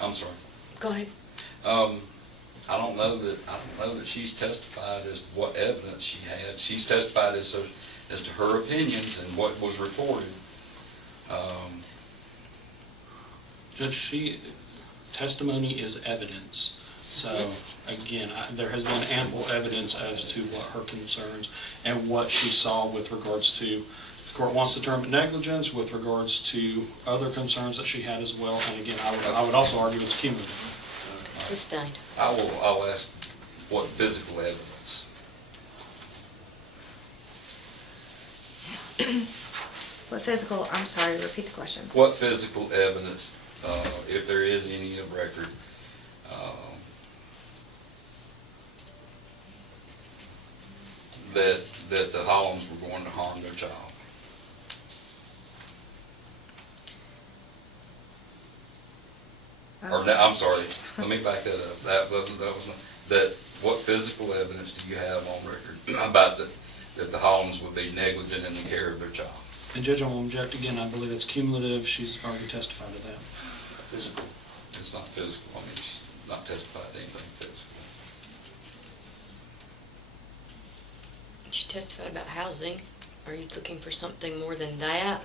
I'm sorry. Go ahead. I don't know that she's testified as what evidence she had. She's testified as as to her opinions and what was reported. Judge, testimony is evidence. So, again, there has been ample evidence as to what her concerns and what she saw with regards to, if the court wants to term it negligence, with regards to other concerns that she had as well. And again, I would also argue it's cumulative. Sustained. I'll ask what physical evidence. What physical, I'm sorry, repeat the question. What physical evidence, if there is any of record, that the Holms were going to harm their child? Or no, I'm sorry, let me back that up. That was not, that what physical evidence do you have on record about that the Holms would be negligent in the care of their child? And Judge, I will object again. I believe it's cumulative. She's already testified to that. Physical. It's not physical. I mean, she's not testified to anything physical. She testified about housing. Are you looking for something more than that?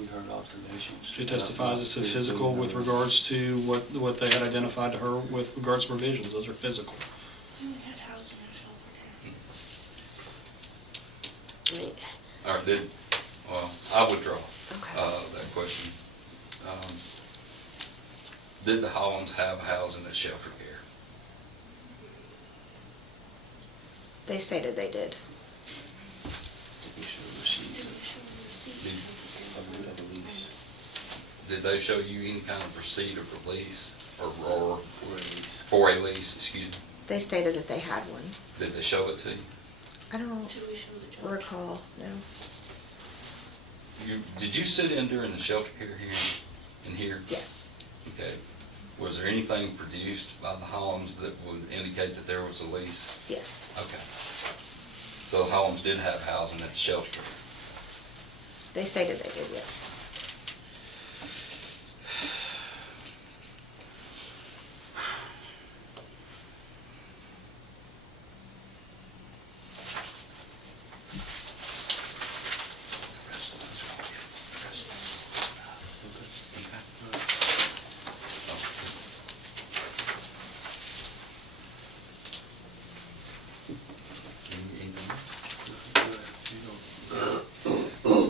We heard observations. She testifies as to physical with regards to what they had identified to her with regards to provisions. Those are physical. We had housing and shelter care. I mean, All right, I withdraw okay. that question. Did the Hollands have housing and shelter care? They stated they did. Did we show receipt of the lease? Did they show you any kind of receipt of the lease or For a lease. for a lease? Excuse me. They stated that they had one. Did they show it to you? I don't Did we show the judge? recall, no. Did you sit in during the shelter care hearing in here? Yes. Okay. Was there anything produced by the Hollands that would indicate that there was a lease? Yes. Okay. So the Hollands did have housing at the shelter. They stated they did, yes.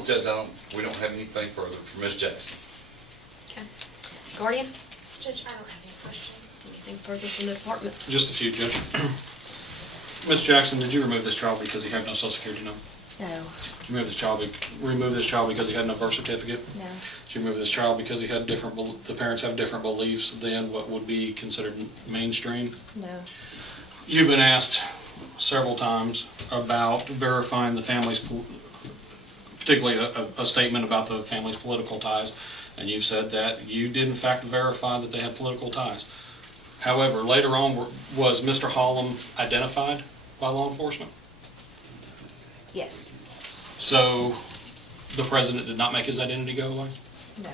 Judge, we don't have anything further for Ms. Jackson. Okay. Guardian, Judge, I don't have any questions. anything further from the department? Just a few, Judge. Ms. Jackson, did you remove this child because he had no social security number? No. Did you remove this child because he had no birth certificate? No. Did you remove this child because he had the parents have different beliefs than what would be considered mainstream? No. You've been asked several times about verifying the family's, particularly a statement about the family's political ties, and you've said that you did in fact verify that they had political ties. However, later on, was Mr. Holm identified by law enforcement? Yes. So the president did not make his identity go away? No.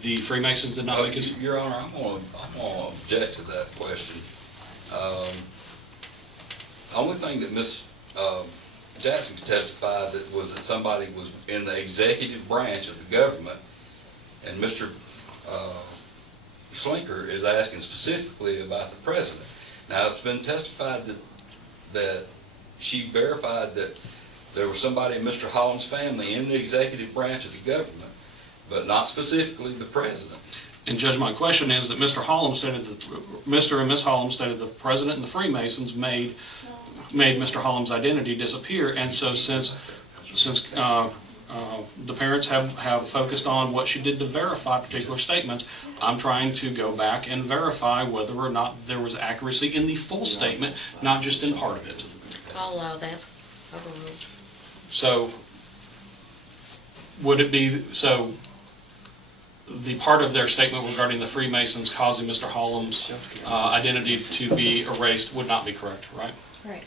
The Freemasons did not make his... Your Honor, I'm going to object to that question. The only thing that Ms. Jackson testified that was that somebody was in the executive branch of the government, and Mr. Slinker is asking specifically about the president. Now, it's been testified that she verified that there was somebody in Mr. Holland's family in the executive branch of the government, but not specifically the president. And Judge, my question is that Mr. and Ms. Holm stated the president and the Freemasons made Mr. Holland's identity disappear, and so since the parents have focused on what she did to verify particular statements, I'm trying to go back and verify whether or not there was accuracy in the full statement, not just in part of it. I'll allow that. So, would it be, so the part of their statement regarding the Freemasons causing Mr. Holland's identity to be erased would not be correct, right? Right.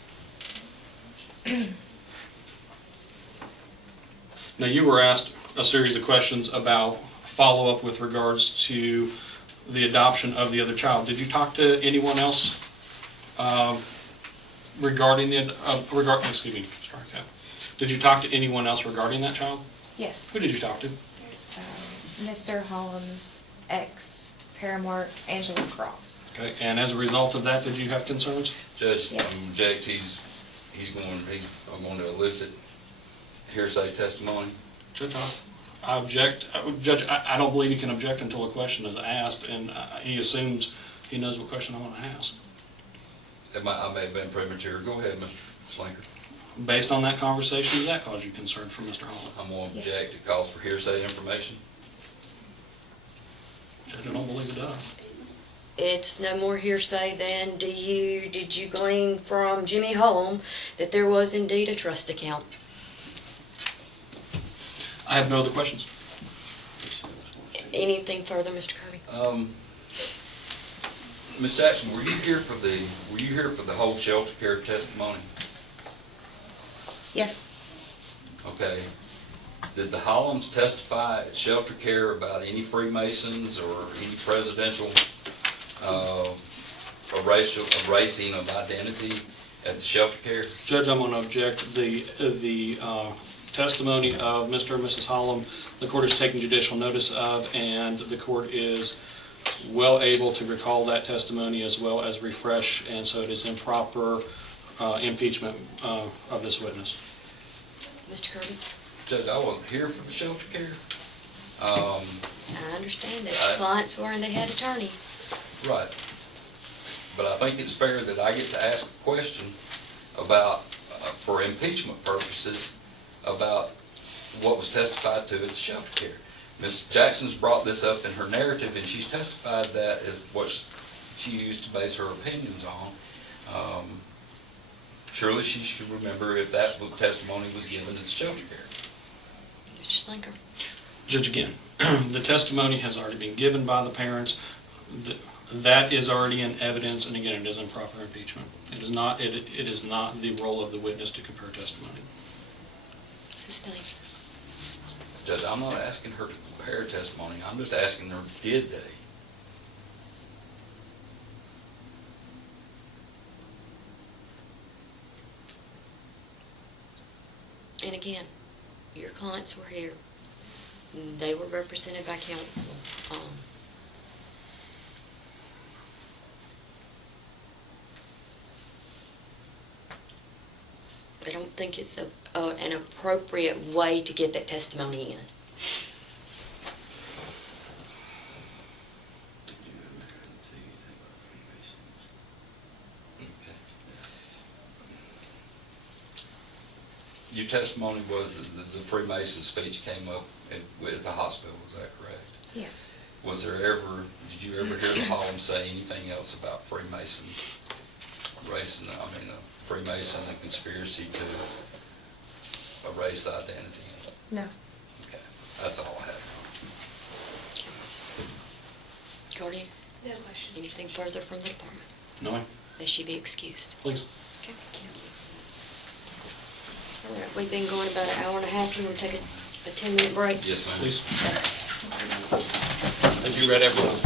Now, you were asked a series of questions about follow-up with regards to the adoption of the other child. Did you talk to anyone else regarding Did you talk to anyone else regarding that child? Yes. Who did you talk to? Mr. Holm's ex-paramour, Angela Cross. Okay, and as a result of that, did you have concerns? Judge, Yes. object, I'm going to elicit hearsay testimony. Judge, I object. Judge, I don't believe you can object until a question is asked, and he assumes he knows what question I want to ask. I may have been premature. Go ahead, Mr. Slinker. Based on that conversation, does that cause you concern for Mr. Holm? I'm going to Yes. object. It calls for hearsay information. Judge, I don't believe it does. It's no more hearsay than did you glean from Jimmy Holm that there was indeed a trust account? I have no other questions. Anything further, Mr. Kirby? Ms. Jackson, were you here for the whole shelter care testimony? Yes. Okay. Did the Holms testify at shelter care about any Freemasons or any presidential erasing of identity at the shelter care? Judge, I'm going to object. The testimony of Mr. and Mrs. Holm, the court is taking judicial notice of, and the court is well able to recall that testimony as well as refresh, and so it is improper impeachment of this witness. Mr. Kirby? Judge, I wasn't here for the shelter care. I understand that clients were and they had attorneys. Right. But I think it's fair that I get to ask a question about, for impeachment purposes, about what was testified to at the shelter care. Ms. Jackson's brought this up in her narrative, and she's testified that is what she used to base her opinions on. Surely she should remember if that testimony was given at the shelter care. Mr. Slinker? Judge, again, the testimony has already been given by the parents. That is already in evidence, and again, it is improper impeachment. It is not the role of the witness to compare testimony. Sustained. Judge, I'm not asking her to compare testimony. I'm just asking her, did they? And again, your clients were here. They were represented by counsel. I don't think it's an appropriate way to get that testimony in. Did you ever say anything about Freemasons? Your testimony was that the Freemason speech came up at the hospital. Is that correct? Yes. Did you ever hear the Holm say anything else about Freemason Freemason and conspiracy to erase identity? No. Okay, that's all I have. Guardian, No questions. anything further from the department? No, ma'am? May she be excused. Please. Okay, thank you. All right, we've been going about an hour and a half. You want to take a 10-minute break? Yes, ma'am. Please. Thank you, Red, everyone.